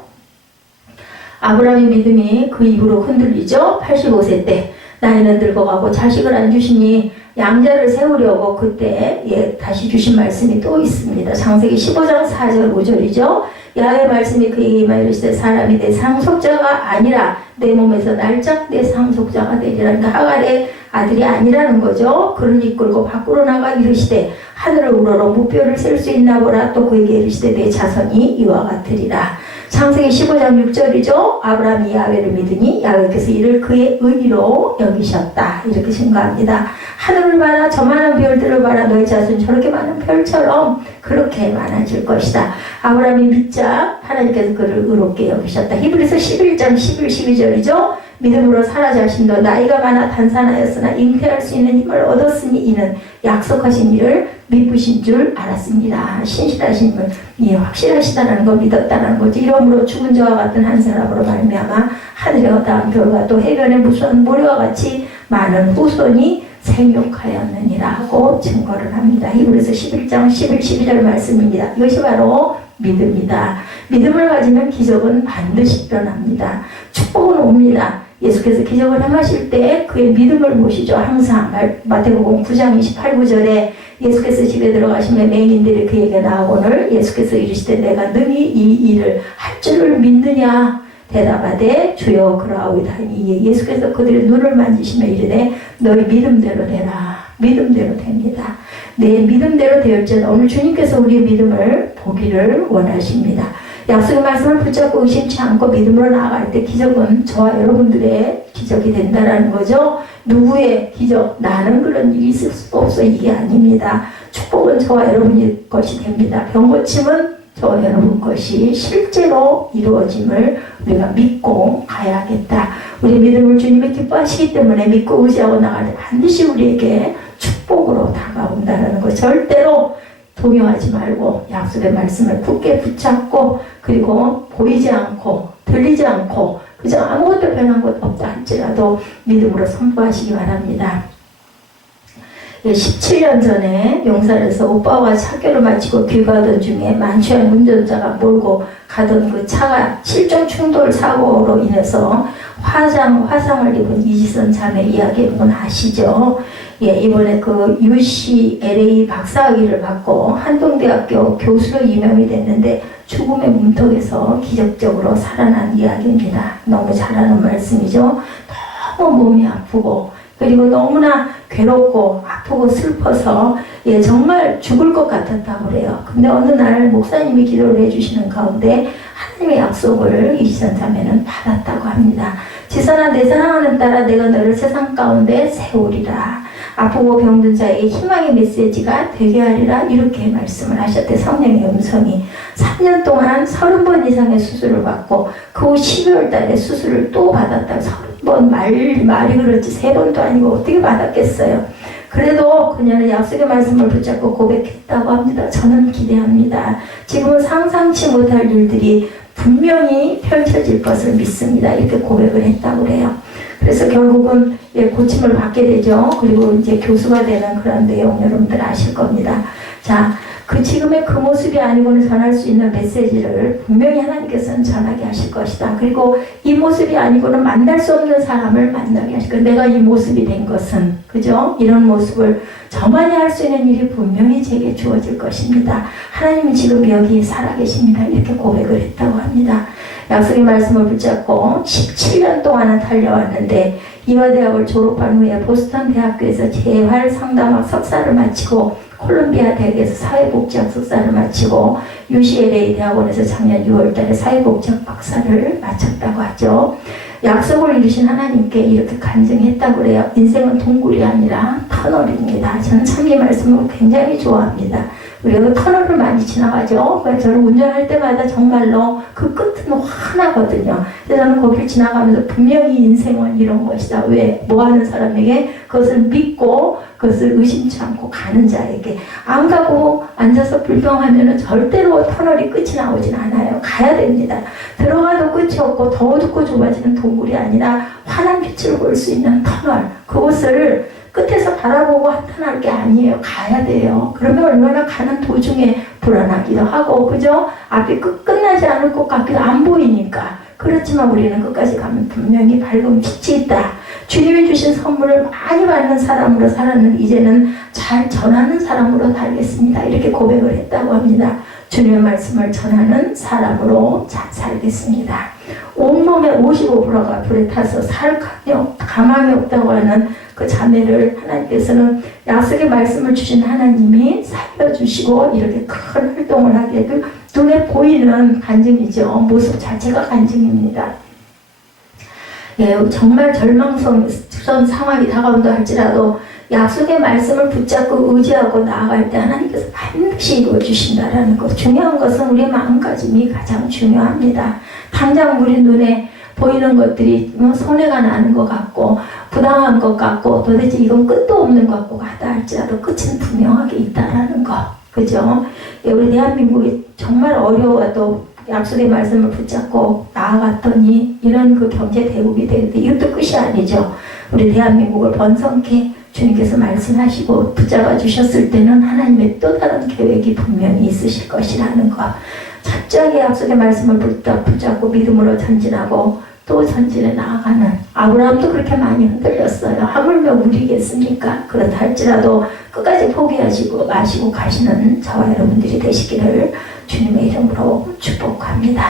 아브라함의 믿음이 그 이후로 흔들리죠. 85세 때 나이는 늙어가고 자식을 안 주시니 양자를 세우려고 그때 다시 주신 말씀이 또 있습니다. 창세기 15장 4절 5절이죠. 야훼의 말씀이 그에게 임하여 이르시되 사람이 내 상속자가 아니라 내 몸에서 날짝 내 상속자가 되리라. 그러니까 하갈의 아들이 아니라는 거죠. 그를 이끌고 밖으로 나가 이르시되 하늘을 우러러 무뼈를 셀 수 있나 보라. 또 그에게 이르시되 내 자손이 이와 같으리라. 창세기 15장 6절이죠. 아브라함이 야훼를 믿으니 야훼께서 이를 그의 의로 여기셨다. 이렇게 증거합니다. 하늘을 봐라. 저 많은 별들을 봐라. 너의 자손 저렇게 많은 별처럼 그렇게 많아질 것이다. 아브라함이 믿자 하나님께서 그를 의롭게 여기셨다. 히브리서 11장 11, 12절이죠. 믿음으로 사라 자신도 나이가 많아 단산하였으나 잉태할 수 있는 힘을 얻었으니 이는 약속하신 일을 믿으신 줄 알았습니다. 신실하신 분이 확실하시다는 거 믿었다는 거지. 이러므로 죽은 자와 같은 한 사람으로 말미암아 하늘에 어떠한 별과 또 해변에 무수한 모래와 같이 많은 후손이 생육하였느니라 하고 증거를 합니다. 히브리서 11장 11, 12절 말씀입니다. 이것이 바로 믿음이다. 믿음을 가지면 기적은 반드시 일어납니다. 축복은 옵니다. 예수께서 기적을 행하실 때 그의 믿음을 모시죠. 항상 마태복음 9장 28, 9절에 예수께서 집에 들어가시면 맹인들이 그에게 나오거늘 예수께서 이르시되 내가 능히 이 일을 할 줄을 믿느냐 대답하되 주여 그러하오이다 하니 예수께서 그들의 눈을 만지시며 이르되 너희 믿음대로 되라. 믿음대로 됩니다. 내 믿음대로 되었지만 오늘 주님께서 우리의 믿음을 보기를 원하십니다. 약속의 말씀을 붙잡고 의심치 않고 믿음으로 나아갈 때 기적은 저와 여러분들의 기적이 된다는 거죠. 누구의 기적, 나는 그런 일이 있을 수 없어, 이게 아닙니다. 축복은 저와 여러분의 것이 됩니다. 병고침은 저와 여러분 것이 실제로 이루어짐을 우리가 믿고 가야겠다. 우리 믿음을 주님이 기뻐하시기 때문에 믿고 의지하고 나갈 때 반드시 우리에게 축복으로 다가온다는 거. 절대로 동요하지 말고 약속의 말씀을 굳게 붙잡고 그리고 보이지 않고 들리지 않고 그저 아무것도 변한 것 없다 할지라도 믿음으로 선포하시기 바랍니다. 17년 전에 용산에서 오빠와 차교를 마치고 귀가하던 중에 만취한 운전자가 몰고 가던 그 차가 실종 충돌 사고로 인해서 화상을 입은 이지선 자매 이야기 여러분 아시죠? 이번에 그 UCLA 박사학위를 받고 한동대학교 교수로 임명이 됐는데 죽음의 문턱에서 기적적으로 살아난 이야기입니다. 너무 잘하는 말씀이죠. 너무 몸이 아프고 그리고 너무나 괴롭고 아프고 슬퍼서 정말 죽을 것 같았다고 그래요. 근데 어느 날 목사님이 기도를 해주시는 가운데 하나님의 약속을 이시선 자매는 받았다고 합니다. 지선아, 내 사랑하는 딸아, 내가 너를 세상 가운데 세우리라. 아프고 병든 자에게 희망의 메시지가 되게 하리라. 이렇게 말씀을 하셨대. 성령의 음성이. 3년 동안 30번 이상의 수술을 받고 그 후 12월 달에 수술을 또 받았다. 30번 말이 그렇지 3번도 아니고 어떻게 받았겠어요. 그래도 그녀는 약속의 말씀을 붙잡고 고백했다고 합니다. 저는 기대합니다. 지금은 상상치 못할 일들이 분명히 펼쳐질 것을 믿습니다. 이렇게 고백을 했다고 그래요. 그래서 결국은 고침을 받게 되죠. 그리고 이제 교수가 되는 그런 내용 여러분들 아실 겁니다. 자, 지금의 그 모습이 아니고는 전할 수 있는 메시지를 분명히 하나님께서는 전하게 하실 것이다. 그리고 이 모습이 아니고는 만날 수 없는 사람을 만나게 하실 것이다. 내가 이 모습이 된 것은, 그죠? 이런 모습을 저만이 할 수 있는 일이 분명히 제게 주어질 것입니다. 하나님은 지금 여기 살아계십니다. 이렇게 고백을 했다고 합니다. 약속의 말씀을 붙잡고 17년 동안은 달려왔는데 이화대학을 졸업한 후에 보스턴 대학교에서 재활 상담학 석사를 마치고 콜롬비아 대학에서 사회복지학 석사를 마치고 UCLA 대학원에서 작년 6월달에 사회복지학 박사를 마쳤다고 하죠. 약속을 이루신 하나님께 이렇게 간증했다고 그래요. 인생은 동굴이 아니라 터널입니다. 저는 참 이 말씀을 굉장히 좋아합니다. 우리가 터널을 많이 지나가죠. 저는 운전할 때마다 정말로 그 끝은 환하거든요. 그래서 저는 거기를 지나가면서 분명히 인생은 이런 것이다. 왜? 뭐 하는 사람에게 그것을 믿고 그것을 의심치 않고 가는 자에게 안 가고 앉아서 불평하면 절대로 터널이 끝이 나오진 않아요. 가야 됩니다. 들어가도 끝이 없고 더 어둡고 좁아지는 동굴이 아니라 환한 빛을 볼 수 있는 터널. 그것을 끝에서 바라보고 한탄할 게 아니에요. 가야 돼요. 그러면 얼마나 가는 도중에 불안하기도 하고, 그죠? 앞이 끝나지 않을 것 같기도 안 보이니까. 그렇지만 우리는 끝까지 가면 분명히 밝은 빛이 있다. 주님이 주신 선물을 많이 받는 사람으로 살았는데 이제는 잘 전하는 사람으로 살겠습니다. 이렇게 고백을 했다고 합니다. 주님의 말씀을 전하는 사람으로 잘 살겠습니다. 온몸의 55%가 불에 타서 살 가망이 없다고 하는 그 자매를 하나님께서는 약속의 말씀을 주신 하나님이 살려주시고 이렇게 큰 활동을 하게 해도 눈에 보이는 간증이죠. 모습 자체가 간증입니다. 정말 절망스러운 상황이 다가온다 할지라도 약속의 말씀을 붙잡고 의지하고 나아갈 때 하나님께서 반드시 이루어주신다라는 것. 중요한 것은 우리의 마음가짐이 가장 중요합니다. 당장 우리 눈에 보이는 것들이 손해가 나는 것 같고 부당한 것 같고 도대체 이건 끝도 없는 것 같고 하다 할지라도 끝은 분명하게 있다라는 것. 그죠? 우리 대한민국이 정말 어려워도 약속의 말씀을 붙잡고 나아갔더니 이런 그 경제 대국이 되는데 이것도 끝이 아니죠. 우리 대한민국을 번성케 주님께서 말씀하시고 붙잡아 주셨을 때는 하나님의 또 다른 계획이 분명히 있으실 것이라는 것. 철저하게 약속의 말씀을 붙잡고 믿음으로 전진하고 또 전진해 나아가는 아브라함도 그렇게 많이 흔들렸어요. 하물며 우리겠습니까? 그렇다 할지라도 끝까지 포기하시고 마시고 가시는 저와 여러분들이 되시기를 주님의 이름으로 축복합니다.